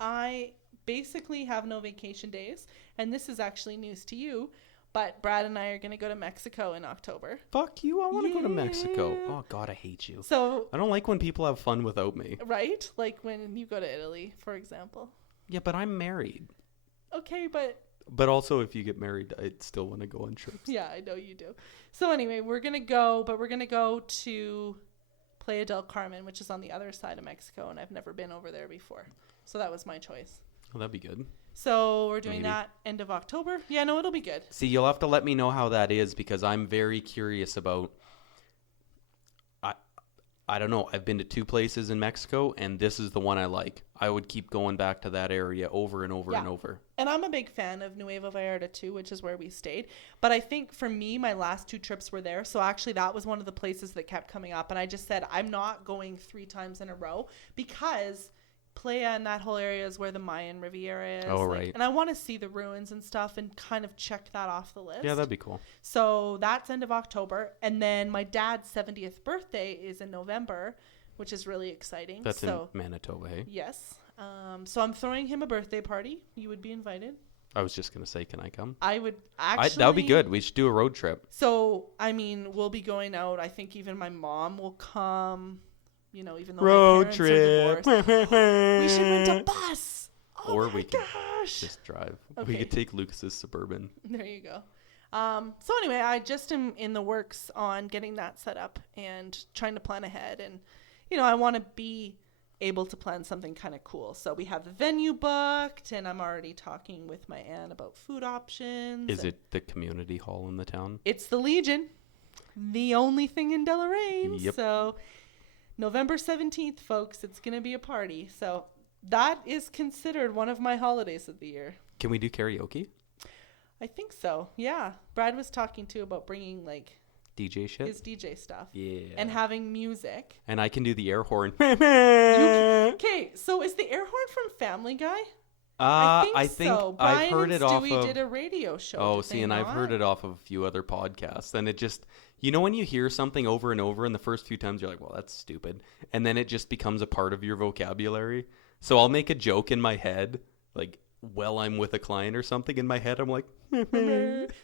I basically have no vacation days. And this is actually news to you. But Brad and I are going to go to Mexico in October. Fuck you. I want to go to Mexico. Yeah. Oh, God, I hate you. So, I don't like when people have fun without me. right? Like when you go to Italy, for example. Yeah, but I'm married. Okay, but But also, if you get married, I'd still want to go on trips. yeah, I know you do. So anyway, we're going to go, but we're going to go to Playa del Carmen, which is on the other side of Mexico, and I've never been over there before. So that was my choice. Oh, that'd be good. So we're doing Maybe. that end of October. Yeah, no, it'll be good. See, you'll have to let me know how that is because I'm very curious about... I don't know. I've been to 2 places in Mexico, and this is the one I like. I would keep going back to that area over and over and over. And I'm a big fan of Nuevo Vallarta too, which is where we stayed. But I think for me, my last 2 trips were there. So actually that was one of the places that kept coming up. And I just said, I'm not going 3 times in a row because Playa and that whole area is where the Mayan Riviera is. Oh, right. And I want to see the ruins and stuff and kind of check that off the list. Yeah, that'd be cool. So that's end of October. And then my dad's 70th birthday is in November, which is really exciting. That's in Manitoba, hey? Yes. So I'm throwing him a birthday party. You would be invited. I was just going to say, can I come? I would actually. That would be good. We should do a road trip. So, I mean, we'll be going out. I think even my mom will come, you know, even though Road my trip. parents are divorced. We should rent a bus. Oh Or my we can gosh. just drive. Okay. We could take Lucas's Suburban. There you go. So anyway, I just am in the works on getting that set up and trying to plan ahead. And, I want to be able to plan something kind of cool. So we have the venue booked, and I'm already talking with my aunt about food options. Is it the community hall in the town? It's the Legion, the only thing in Deloraine. Yep. So November 17th, folks, it's going to be a party. So that is considered one of my holidays of the year. Can we do karaoke? I think so. Yeah. Brad was talking too about bringing like DJ shit? his DJ stuff. Yeah. And having music. And I can do the air horn. Okay, so is the air horn from Family Guy? I think so. Brian I've heard and it Stewie off of... did a radio show. Oh, did see, they and I've not? heard it off of a few other podcasts. And it just... when you hear something over and over, and the first few times you're like, well, that's stupid. And then it just becomes a part of your vocabulary. So I'll make a joke in my head, like, while I'm with a client or something in my head, I'm like...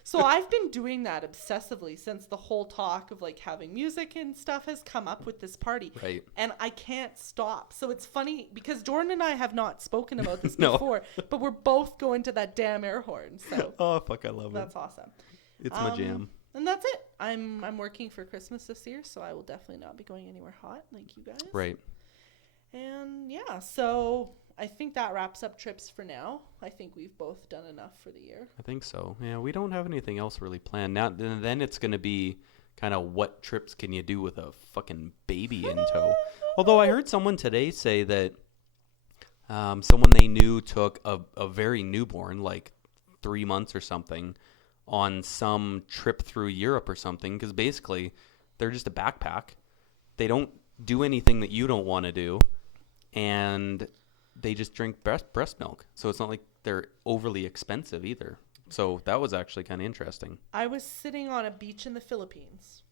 So I've been doing that obsessively since the whole talk of like having music and stuff has come up with this party. Right. And I can't stop. So it's funny because Jordan and I have not spoken about this No. before, but we're both going to that damn air horn. So Oh, fuck, I love it. that's awesome. It's my jam. And that's it. I'm working for Christmas this year, so I will definitely not be going anywhere hot like you guys. Right. And yeah, so I think that wraps up trips for now. I think we've both done enough for the year. I think so. Yeah, we don't have anything else really planned. Now, then it's going to be kind of what trips can you do with a fucking baby in tow. Although I heard someone today say that someone they knew took a very newborn, like 3 months or something, on some trip through Europe or something, because basically they're just a backpack. They don't do anything that you don't want to do, and they just drink breast milk. So it's not like they're overly expensive either. So that was actually kind of interesting. I was sitting on a beach in the Philippines,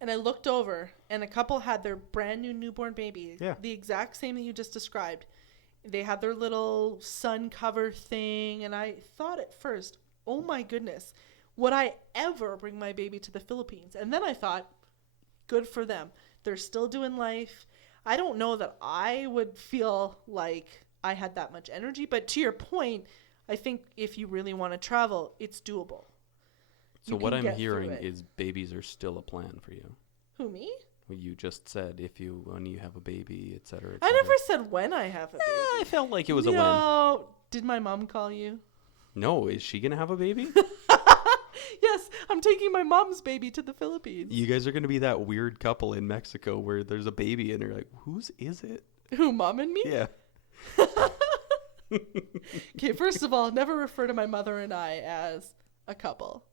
and I looked over, and a couple had their brand new newborn baby, Yeah. the exact same that you just described. They had their little sun cover thing, and I thought at first, oh my goodness, would I ever bring my baby to the Philippines? And then I thought, good for them. They're still doing life. I don't know that I would feel like I had that much energy, but to your point, I think if you really want to travel, it's doable. So what I'm hearing is babies are still a plan for you. Who, me? Well, you just said when you have a baby, et cetera, et I cetera. never said when I have a baby. I felt like it was a win. No. Did my mom call you? No, is she going to have a baby? Yes, I'm taking my mom's baby to the Philippines. You guys are going to be that weird couple in Mexico where there's a baby and you're like, whose is it? Who, mom and me? Yeah. Okay, first of all, never refer to my mother and I as a couple.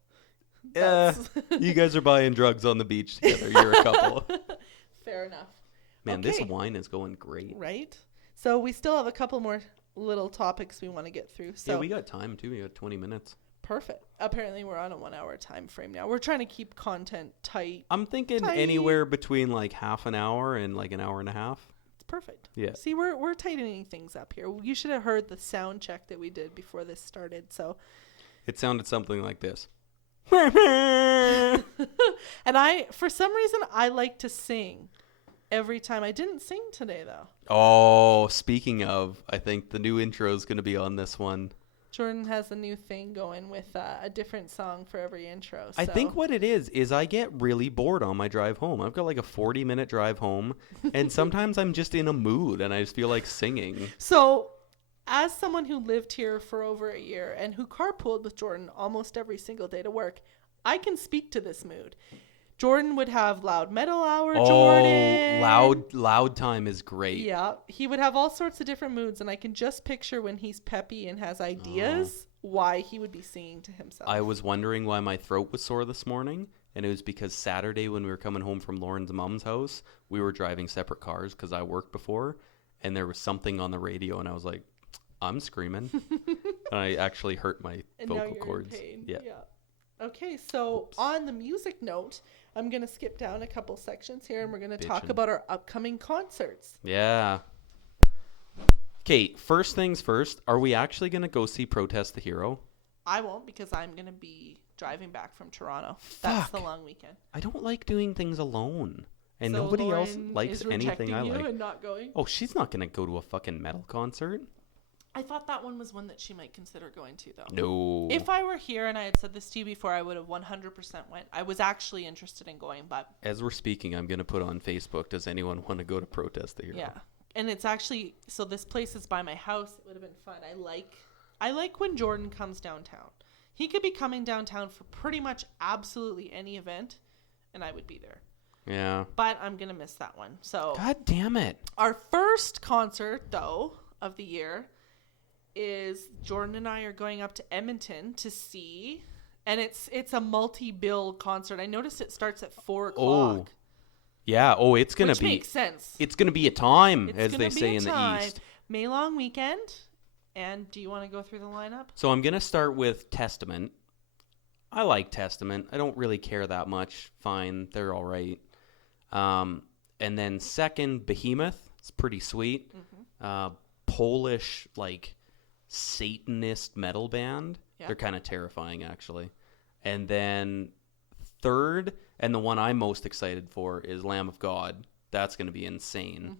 Yeah. You guys are buying drugs on the beach together. You're a couple. Fair enough. Man, Okay. this wine is going great. Right? So we still have a couple more little topics we want to get through. So Yeah, we got time too. We got 20 minutes. perfect. Apparently we're on a 1 hour time frame now. We're trying to keep content tight. I'm thinking Tiny. anywhere between like half an hour and like an hour and a half. It's perfect. Yeah. See, we're tightening things up here. You should have heard the sound check that we did before this started. So, It sounded something like this. and for some reason, I like to sing every time. I didn't sing today though. Oh, speaking of, I think the new intro is going to be on this one. Jordan has a new thing going with a different song for every intro. I so- think what it is I get really bored on my drive home. I've got like a 40-minute drive home, and sometimes I'm just in a mood and I just feel like singing. So, as someone who lived here for over a year and who carpooled with Jordan almost every single day to work, I can speak to this mood. Jordan would have loud metal hour, Jordan. Loud time is great. Yeah, he would have all sorts of different moods, and I can just picture when he's peppy and has ideas why he would be singing to himself. I was wondering why my throat was sore this morning, and it was because Saturday when we were coming home from Lauren's mom's house, we were driving separate cars because I worked before, and there was something on the radio, and I was like, I'm screaming. And I actually hurt my and now vocal you're cords. in pain. Yeah. Okay, so on the music note, I'm going to skip down a couple sections here, and we're going to talk Bitchin'. about our upcoming concerts. Yeah. Okay, first things first, are we actually going to go see Protest the Hero? I won't because I'm going to be driving back from Toronto. That's the Fuck. long weekend. I don't like doing things alone. And So nobody else Lauren likes is anything I rejecting you like. and not going? Oh, she's not going to go to a fucking metal concert. I thought that one was one that she might consider going to, though. No. If I were here and I had said this to you before, I would have 100% went. I was actually interested in going, but... As we're speaking, I'm going to put on Facebook, does anyone want to go to Protest the Hero? Yeah. And it's actually... So this place is by my house. It would have been fun. I like when Jordan comes downtown. He could be coming downtown for pretty much absolutely any event, and I would be there. Yeah. But I'm going to miss that one. So... God damn it. Our first concert, though, of the year... is Jordan and I are going up to Edmonton to see, and it's a multi-bill concert. I noticed it starts at 4:00. Oh, yeah. Oh, it's gonna which be. Makes sense. It's gonna be a time, It's as gonna they be say a in the time. East. May long weekend. And do you want to go through the lineup? So I'm gonna start with Testament. I like Testament. I don't really care that much. Fine, they're all right. And then second, Behemoth. It's pretty sweet. Mm-hmm. Polish Satanist metal band. Yeah. They're kind of terrifying, actually. And then third, and the one I'm most excited for, is Lamb of God. That's going to be insane.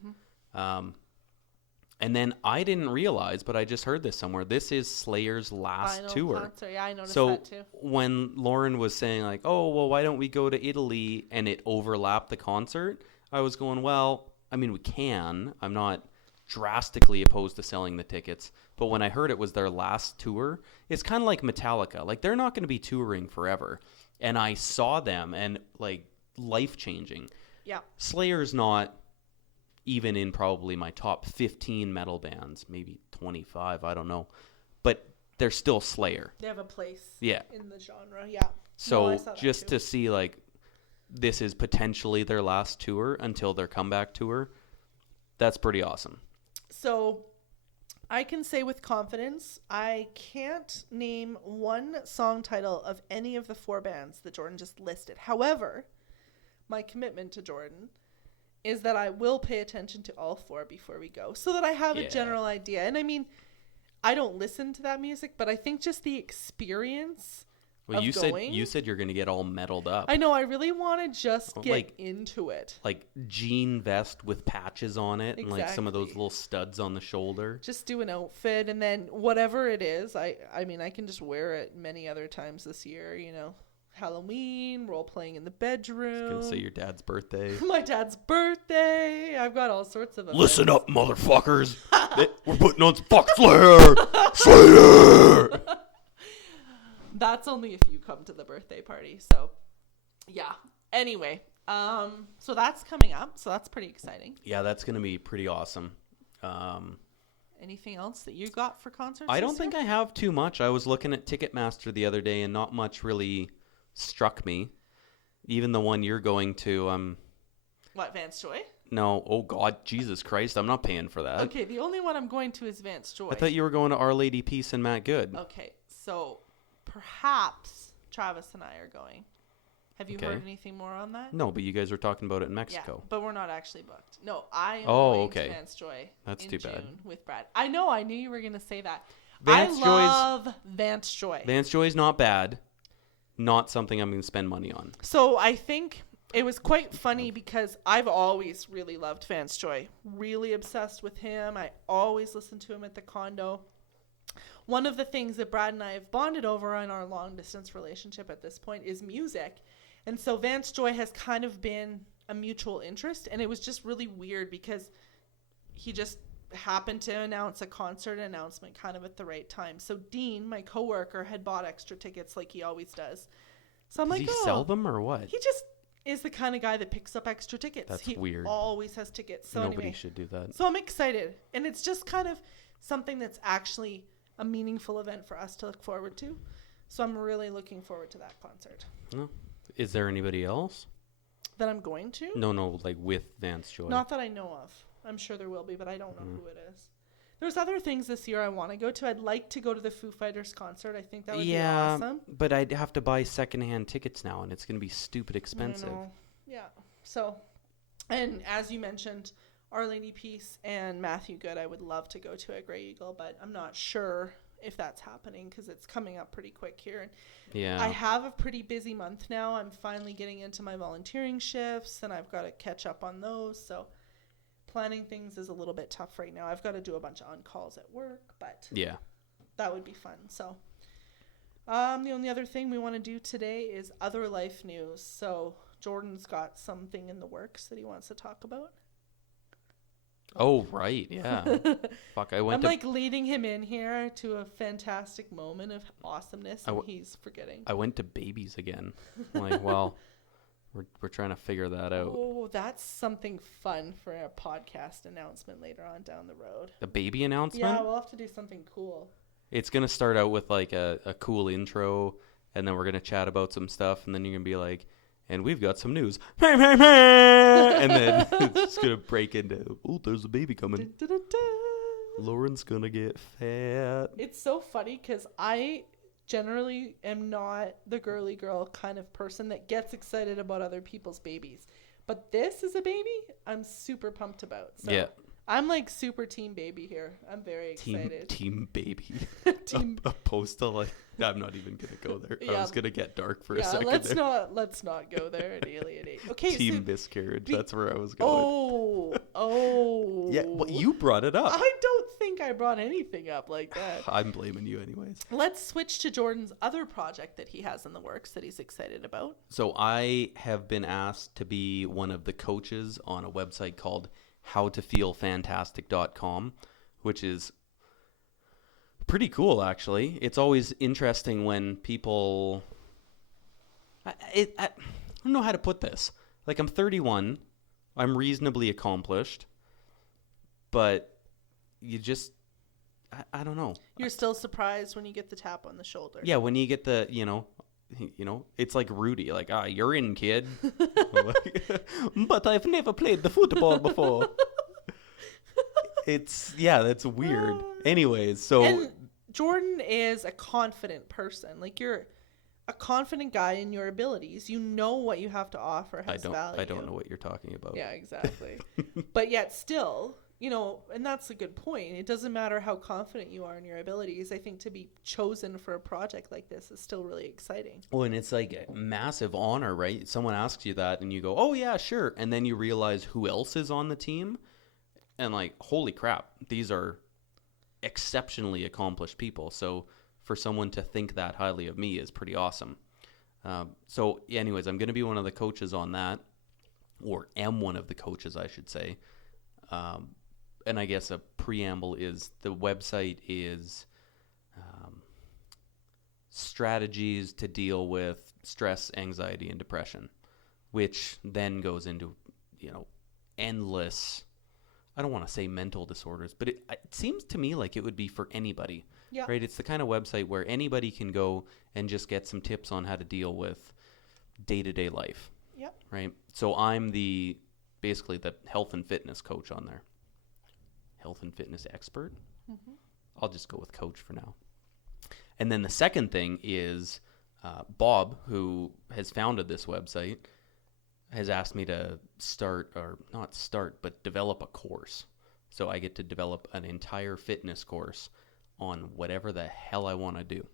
Mm-hmm. And then I didn't realize, but I just heard this somewhere. This is Slayer's last Final tour. concert. Yeah, I noticed So that too. when Lauren was saying like, "Oh, well, why don't we go to Italy?" and it overlapped the concert, I was going, "Well, I mean, we can. I'm not drastically opposed to selling the tickets." But when I heard it was their last tour, it's kind of like Metallica. Like, they're not going to be touring forever. And I saw them, and, like, life-changing. Yeah. Slayer's not even in probably my top 15 metal bands, maybe 25, I don't know. But they're still Slayer. They have a place Yeah. in the genre. Yeah. So I saw that just too. to see, like, this is potentially their last tour until their comeback tour, that's pretty awesome. So I can say with confidence, I can't name one song title of any of the 4 bands that Jordan just listed. However, my commitment to Jordan is that I will pay attention to all 4 before we go so that I have a general idea. And I mean, I don't listen to that music, but I think just the experience Well, you going, said you're going to get all meddled up. I know, I really want to just get like, into it. Like jean vest with patches on it and like some of those Exactly. little studs on the shoulder. Just do an outfit, and then whatever it is, I mean, I can just wear it many other times this year, you know. Halloween, role-playing in the bedroom. Gonna say your dad's birthday. My dad's birthday. I've got all sorts of events. Listen up, motherfuckers. We're putting on some fuck Slayer. Slayer! That's only if you come to the birthday party. So, yeah. Anyway, so that's coming up. So that's pretty exciting. Yeah, that's gonna be pretty awesome. Anything else that you got for concerts? I don't think I have too much. I was looking at Ticketmaster the other day and not much really struck me. Even the one you're going to, What, Vance Joy? no, oh God, Jesus Christ, I'm not paying for that. Okay, the only one I'm going to is Vance Joy. I thought you were going to Our Lady Peace and Matt Good. Okay, so perhaps Travis and I are going. Have you heard anything more on that? No, but you guys were talking about it in Yeah, Mexico. but we're not actually booked. No, I am going to Vance Joy That's in too June bad. with Brad. I know, I knew you were going to say that. Vance I love Vance Joy. Vance Joy's not bad. Not something I'm going to spend money on. So I think it was quite funny because I've always really loved Vance Joy. Really obsessed with him. I always listened to him at the condo. One of the things that Brad and I have bonded over in our long distance relationship at this point is music. And so Vance Joy has kind of been a mutual interest. And it was just really weird because he just happened to announce a concert announcement kind of at the right time. So Dean, my coworker, had bought extra tickets like he always does. So I'm Does like, he sell them or what? He just is the kind of guy that picks up extra tickets. That's he weird. always has tickets. So Nobody anyway, should do that. so I'm excited. And it's just kind of something that's actually a meaningful event for us to look forward to. So I'm really looking forward to that concert. No. Is there anybody else? That I'm going to? No, like with Vance Joy. Not that I know of. I'm sure there will be, but I don't know who it is. There's other things this year I want to go to. I'd like to go to the Foo Fighters concert. I think that would be awesome. But I'd have to buy secondhand tickets now, and it's going to be stupid expensive. I know. Yeah. So, and as you mentioned, Our Lady Peace and Matthew Good, I would love to go to at Grey Eagle, but I'm not sure if that's happening because it's coming up pretty quick here. And Yeah. I have a pretty busy month now. I'm finally getting into my volunteering shifts, and I've got to catch up on those. So planning things is a little bit tough right now. I've got to do a bunch of on-calls at work, but Yeah. that would be fun. So the only other thing we want to do today is other life news. So Jordan's got something in the works that he wants to talk about. Oh, right. Yeah. Fuck, I'm like leading him in here to a fantastic moment of awesomeness, and he's forgetting. I went to babies again. I'm like, well, we're trying to figure that out. Oh, that's something fun for a podcast announcement later on down the road. A baby announcement? Yeah, we'll have to do something cool. It's going to start out with like a cool intro, and then we're going to chat about some stuff, and then you're going to be like, and we've got some news. And then it's just going to break into, oh, there's a baby coming. Lauren's going to get fat. It's so funny because I generally am not the girly girl kind of person that gets excited about other people's babies. But this is a baby I'm super pumped about. So Yeah. I'm like super team baby here. I'm very excited. Team baby. Team. Opposed to like, I'm not even going to go there. Yeah. I was going to get dark for a second let's there. not go there and alienate. Okay, Team miscarriage. That's where I was going. Oh. Yeah, well, you brought it up. I don't think I brought anything up like that. I'm blaming you anyways. Let's switch to Jordan's other project that he has in the works that he's excited about. So I have been asked to be one of the coaches on a website called howtofeelfantastic.com, which is pretty cool, actually. It's always interesting when people... I don't know how to put this. Like, I'm 31. I'm reasonably accomplished. But you just... I don't know. You're still surprised when you get the tap on the shoulder. Yeah, when you get the, it's like Rudy. Like, you're in, kid. But I've never played the football before. That's weird. Anyways, so... And Jordan is a confident person. Like, you're a confident guy in your abilities. You know what you have to offer has value. I don't know what you're talking about. Yeah, exactly. But yet still, and that's a good point. It doesn't matter how confident you are in your abilities. I think to be chosen for a project like this is still really exciting. Well, and it's like a massive honor, right? Someone asks you that and you go, oh, yeah, sure. And then you realize who else is on the team. And like, holy crap, these are exceptionally accomplished people. So for someone to think that highly of me is pretty awesome. So anyways, I'm going to be one of the coaches on that, or am one of the coaches, I should say. And I guess a preamble is the website is strategies to deal with stress, anxiety, and depression, which then goes into, endless, I don't want to say mental disorders, but it seems to me like it would be for anybody, right? It's the kind of website where anybody can go and just get some tips on how to deal with day-to-day life, right? So I'm basically the health and fitness coach on there. Health and fitness expert. Mm-hmm. I'll just go with coach for now. And then the second thing is Bob, who has founded this website, has asked me to develop a course. So I get to develop an entire fitness course on whatever the hell I want to do.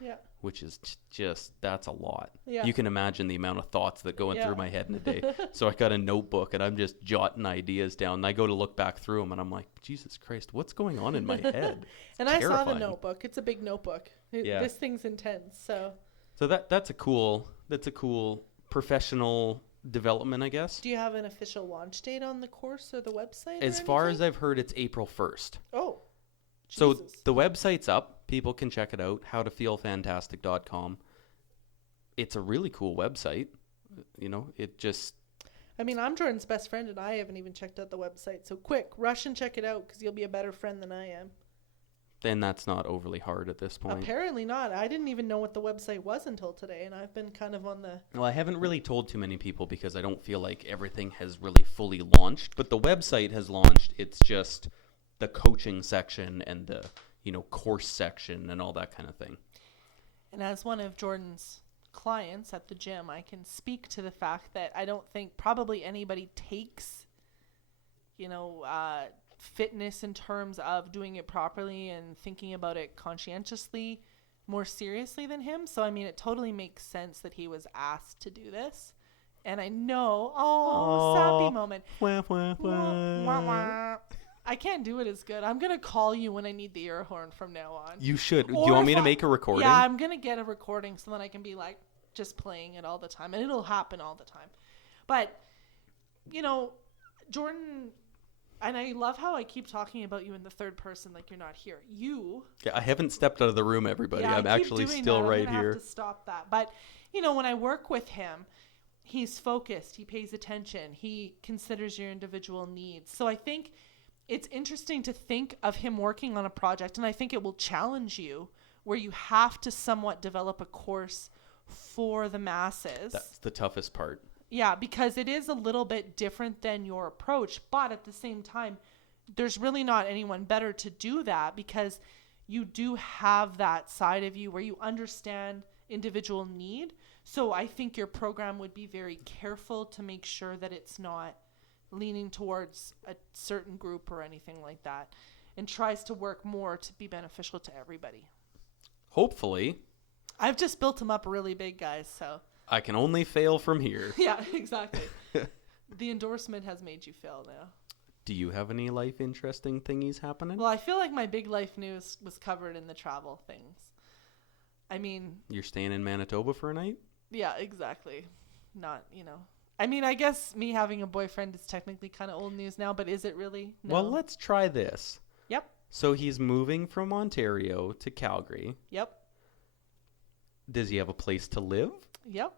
Yeah. Which is just, that's a lot. Yeah. You can imagine the amount of thoughts that go through my head in a day. So I got a notebook and I'm just jotting ideas down. And I go to look back through them and I'm like, Jesus Christ, what's going on in my head? And I saw the notebook. It's a big notebook. This thing's intense. So that's a cool professional development, I guess. Do you have an official launch date on the course or the website? As far as I've heard, it's April 1st. Oh. So the website's up. People can check it out, howtofeelfantastic.com. It's a really cool website. It just... I mean, I'm Jordan's best friend, and I haven't even checked out the website. So quick, rush and check it out, because you'll be a better friend than I am. Then that's not overly hard at this point. Apparently not. I didn't even know what the website was until today, and I've been kind of on the... Well, I haven't really told too many people, because I don't feel like everything has really fully launched. But the website has launched. It's just the coaching section and the... course section and all that kind of thing. And as one of Jordan's clients at the gym, I can speak to the fact that I don't think probably anybody takes, fitness in terms of doing it properly and thinking about it conscientiously more seriously than him. So, I mean, it totally makes sense that he was asked to do this. And I know, sappy moment. Wah, wah, Wah, wah. wah. I can't do it as good. I'm going to call you when I need the air horn from now on. You should. Do Or you want if me to I- make a recording? Yeah, I'm going to get a recording so then I can be like just playing it all the time. And it'll happen all the time. But, you know, Jordan, and I love how I keep talking about you in the third person like you're not here. You. Yeah, I haven't stepped out of the room, everybody. Yeah, I'm I keep actually doing still that. right I'm gonna here. have to stop that. But, you know, when I work with him, he's focused. He pays attention. He considers your individual needs. So I think it's interesting to think of him working on a project, and I think it will challenge you where you have to somewhat develop a course for the masses. That's the toughest part. Yeah, because it is a little bit different than your approach, but at the same time, there's really not anyone better to do that because you do have that side of you where you understand individual need. So I think your program would be very careful to make sure that it's not leaning towards a certain group or anything like that, and tries to work more to be beneficial to everybody. Hopefully, I've just built him up really big, guys, so I can only fail from here. yeah, exactly. The endorsement has made you fail now. Do you have any life interesting thingies happening? Well, I feel like my big life news was covered in the travel things. I mean, You're staying in Manitoba for a night? yeah, exactly. Not, you know. I mean, I guess me having a boyfriend is technically kind of old news now, but is it really? No. Well, let's try this. Yep. So he's moving from Ontario to Calgary. Yep. Does he have a place to live? Yep.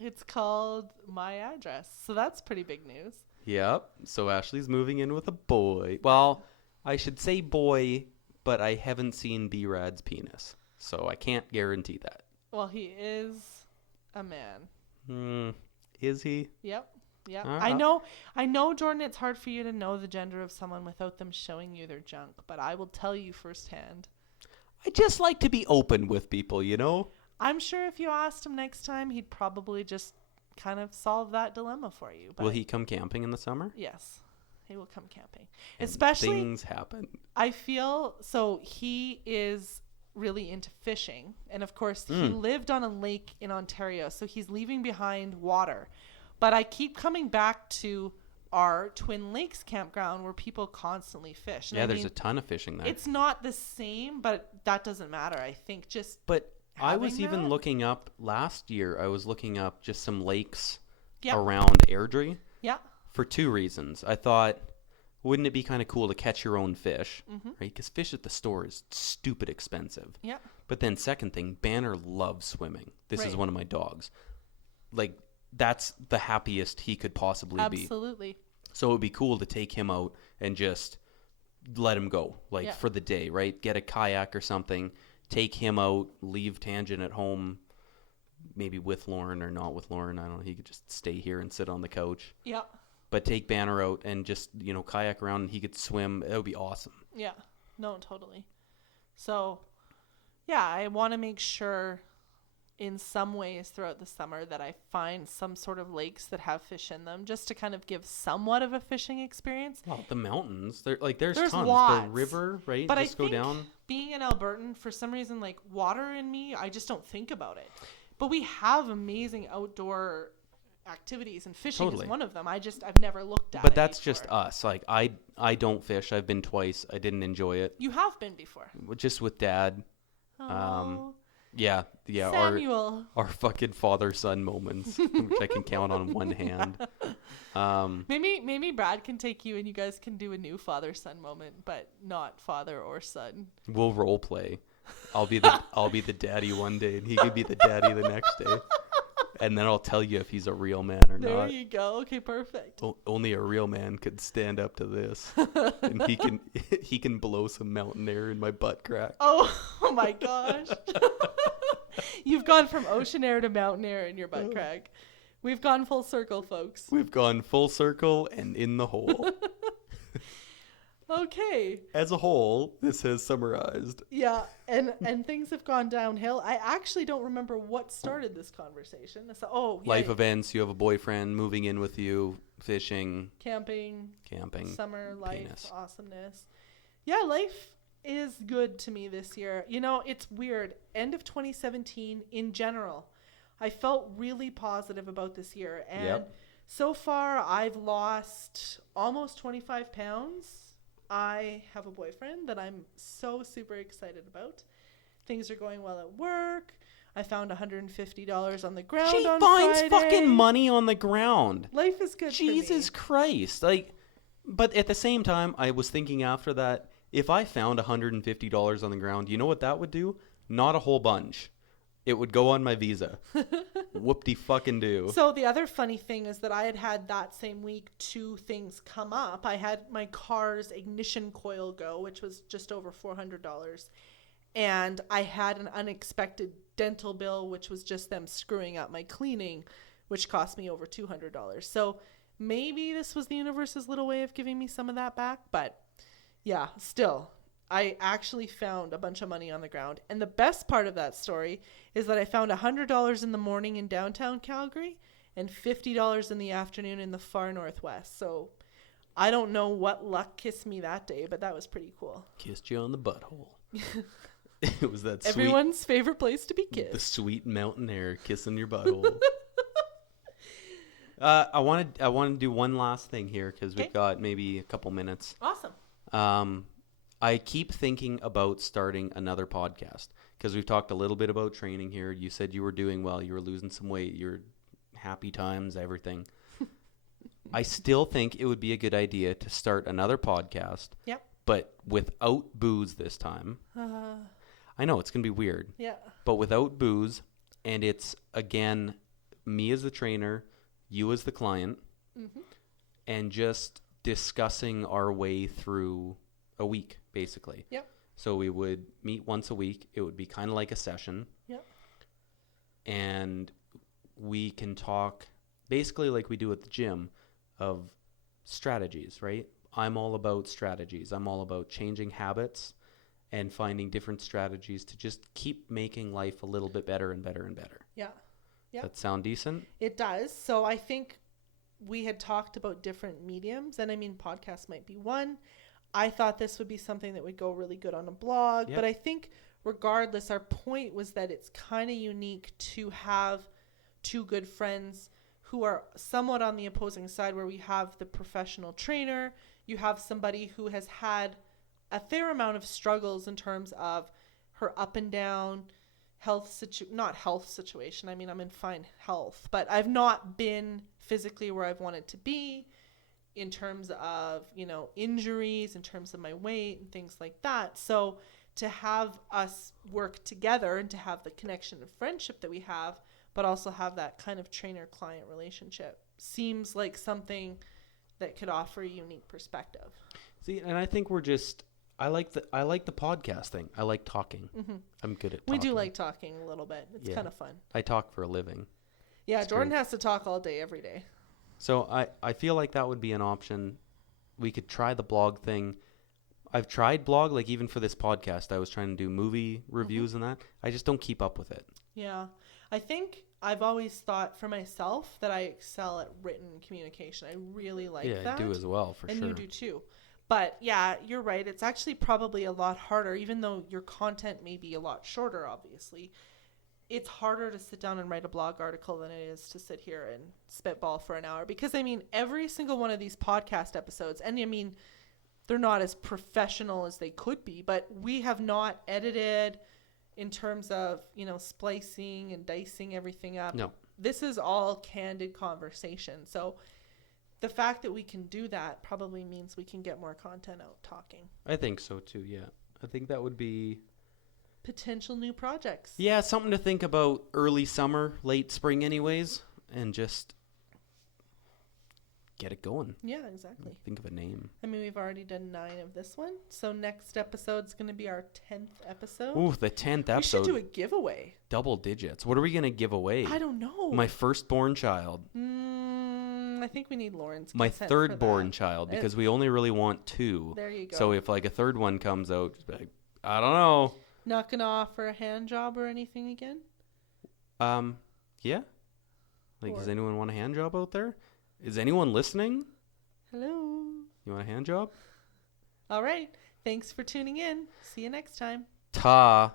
It's called My Address. So that's pretty big news. Yep. So Ashley's moving in with a boy. Well, I should say boy, but I haven't seen B-Rad's penis. So I can't guarantee that. Well, he is a man. Is he? Yep. Yeah. Uh-huh. I know, Jordan, it's hard for you to know the gender of someone without them showing you their junk, but I will tell you firsthand. I just like to be open with people, you know? I'm sure if you asked him next time, he'd probably just kind of solve that dilemma for you. But Will he come camping in the summer? yes, he will come camping. And Especially, things happen. I feel, so he is really into fishing. And of course, he lived on a lake in Ontario, so he's leaving behind water. But I keep coming back to our Twin Lakes campground where people constantly fish. And Yeah, I there's mean, a ton of fishing there. it's not the same, but that doesn't matter. I think just But I was having even that? looking up last year. I was looking up just some lakes Yep. around Airdrie yeah, for two reasons. I thought, wouldn't it be kind of cool to catch your own fish, right? Because fish at the store is stupid expensive. yeah, But then second thing, Banner loves swimming. This is Right. one of my dogs. Like, that's the happiest he could possibly be. absolutely. So it would be cool to take him out and just let him go, like Yeah. for the day, right? Get a kayak or something, take him out, leave Tangent at home, maybe with Lauren or not with Lauren. I don't know. He could just stay here and sit on the couch. Yeah, But take Banner out and just, kayak around and he could swim. It would be awesome. yeah, no, totally. So, yeah, I want to make sure in some ways throughout the summer that I find some sort of lakes that have fish in them just to kind of give somewhat of a fishing experience. Well, the mountains, there's There's tons. lots. The river, right? But just I go think down. being an Albertan, for some reason, like water in me, I just don't think about it. But we have amazing outdoor activities, and fishing Totally. is one of them. I've never looked at it. But that's before. just us. Like I don't fish. I've been twice. I didn't enjoy it. You have been before. Just with Dad. Oh, Yeah. Samuel. Our fucking father-son moments, which I can count on one hand. Maybe Brad can take you and you guys can do a new father-son moment, but not father or son. We'll role play. I'll be the daddy one day, and he could be the daddy the next day, and then I'll tell you if he's a real man or There not. you go. Okay, perfect. Only a real man could stand up to this, and he can blow some mountain air in my butt crack. Oh my gosh. You've gone from ocean air to mountain air in your butt crack. We've gone full circle, folks. We've gone full circle and in the hole. Okay. As a whole, this has summarized. Yeah, and things have gone downhill. I actually don't remember what started this conversation. So, yeah, Life events, you have a boyfriend moving in with you, fishing, camping, summer life, penis. awesomeness. Yeah, life is good to me this year. You know, it's weird. End of 2017 in general, I felt really positive about this year. And Yep. so far, I've lost almost 25 pounds. I have a boyfriend that I'm so super excited about. Things are going well at work. I found $150 on the ground She on finds Friday. fucking money on the ground. Life is good Jesus for me. Christ. Like, but at the same time, I was thinking after that, if I found $150 on the ground, you know what that would do? Not a whole bunch. It would go on my Visa. Whoop-de-fucking-do. So the other funny thing is that I had that same week 2 things come up. I had my car's ignition coil go, which was just over $400. And I had an unexpected dental bill, which was just them screwing up my cleaning, which cost me over $200. So maybe this was the universe's little way of giving me some of that back. But yeah, still, I actually found a bunch of money on the ground. And the best part of that story is that I found $100 in the morning in downtown Calgary and $50 in the afternoon in the far northwest. So I don't know what luck kissed me that day, but that was pretty cool. Kissed you on the butthole. It was that Everyone's favorite place to be kissed. the sweet mountain air kissing your butthole. I want to do one last thing here because we've got maybe a couple minutes. Awesome. I keep thinking about starting another podcast because we've talked a little bit about training here. You said you were doing well. You were losing some weight. You're happy times, everything. I still think it would be a good idea to start another podcast. Yep. But without booze this time. I know it's going to be weird. Yeah. But without booze, and it's, again, me as the trainer, you as the client, and just discussing our way through a week, basically. Yep. So we would meet once a week. It would be kind of like a session. Yep. And we can talk basically like we do at the gym of strategies, right? I'm all about strategies. I'm all about changing habits and finding different strategies to just keep making life a little bit better and better and better. Yeah. Yeah. Does that sound decent? It does. So I think we had talked about different mediums, and I mean, podcasts might be one. I thought this would be something that would go really good on a blog, but I think regardless, our point was that it's kind of unique to have 2 good friends who are somewhat on the opposing side, where we have the professional trainer, you have somebody who has had a fair amount of struggles in terms of her up and down not health situation. I mean, I'm in fine health, but I've not been physically where I've wanted to be in terms of, injuries, in terms of my weight and things like that. So to have us work together and to have the connection and friendship that we have, but also have that kind of trainer-client relationship seems like something that could offer a unique perspective. See, and I think I like the podcast thing. I like talking. I'm good at talking. We do like talking a little bit. It's kind of fun. I talk for a living. Yeah, Jordan has to talk all day, every day. So I feel like that would be an option. We could try the blog thing. I've tried blog, like even for this podcast, I was trying to do movie reviews and that. I just don't keep up with it. Yeah. I think I've always thought for myself that I excel at written communication. I really like that. Yeah, I do as well, for sure. And you do too. But yeah, you're right. It's actually probably a lot harder, even though your content may be a lot shorter, obviously. It's harder to sit down and write a blog article than it is to sit here and spitball for an hour. Because, I mean, every single one of these podcast episodes, and I mean, they're not as professional as they could be, but we have not edited in terms of, splicing and dicing everything up. No. This is all candid conversation. So the fact that we can do that probably means we can get more content out talking. I think so too, yeah. I think that would be potential new projects. Yeah, something to think about early summer, late spring anyways, and just get it going. Yeah, exactly. Think of a name. I mean, we've already done 9 of this one. So next episode's going to be our 10th episode. Ooh, the 10th episode. We should do a giveaway. Double digits. What are we going to give away? I don't know. My firstborn child. I think we need Lauren's My consent thirdborn child, because we only really want 2. There you go. So if like a third one comes out, just be like, I don't know. Not going to offer a hand job or anything again? Yeah. Like, does anyone want a hand job out there? Is anyone listening? Hello. You want a hand job? All right. Thanks for tuning in. See you next time. Ta.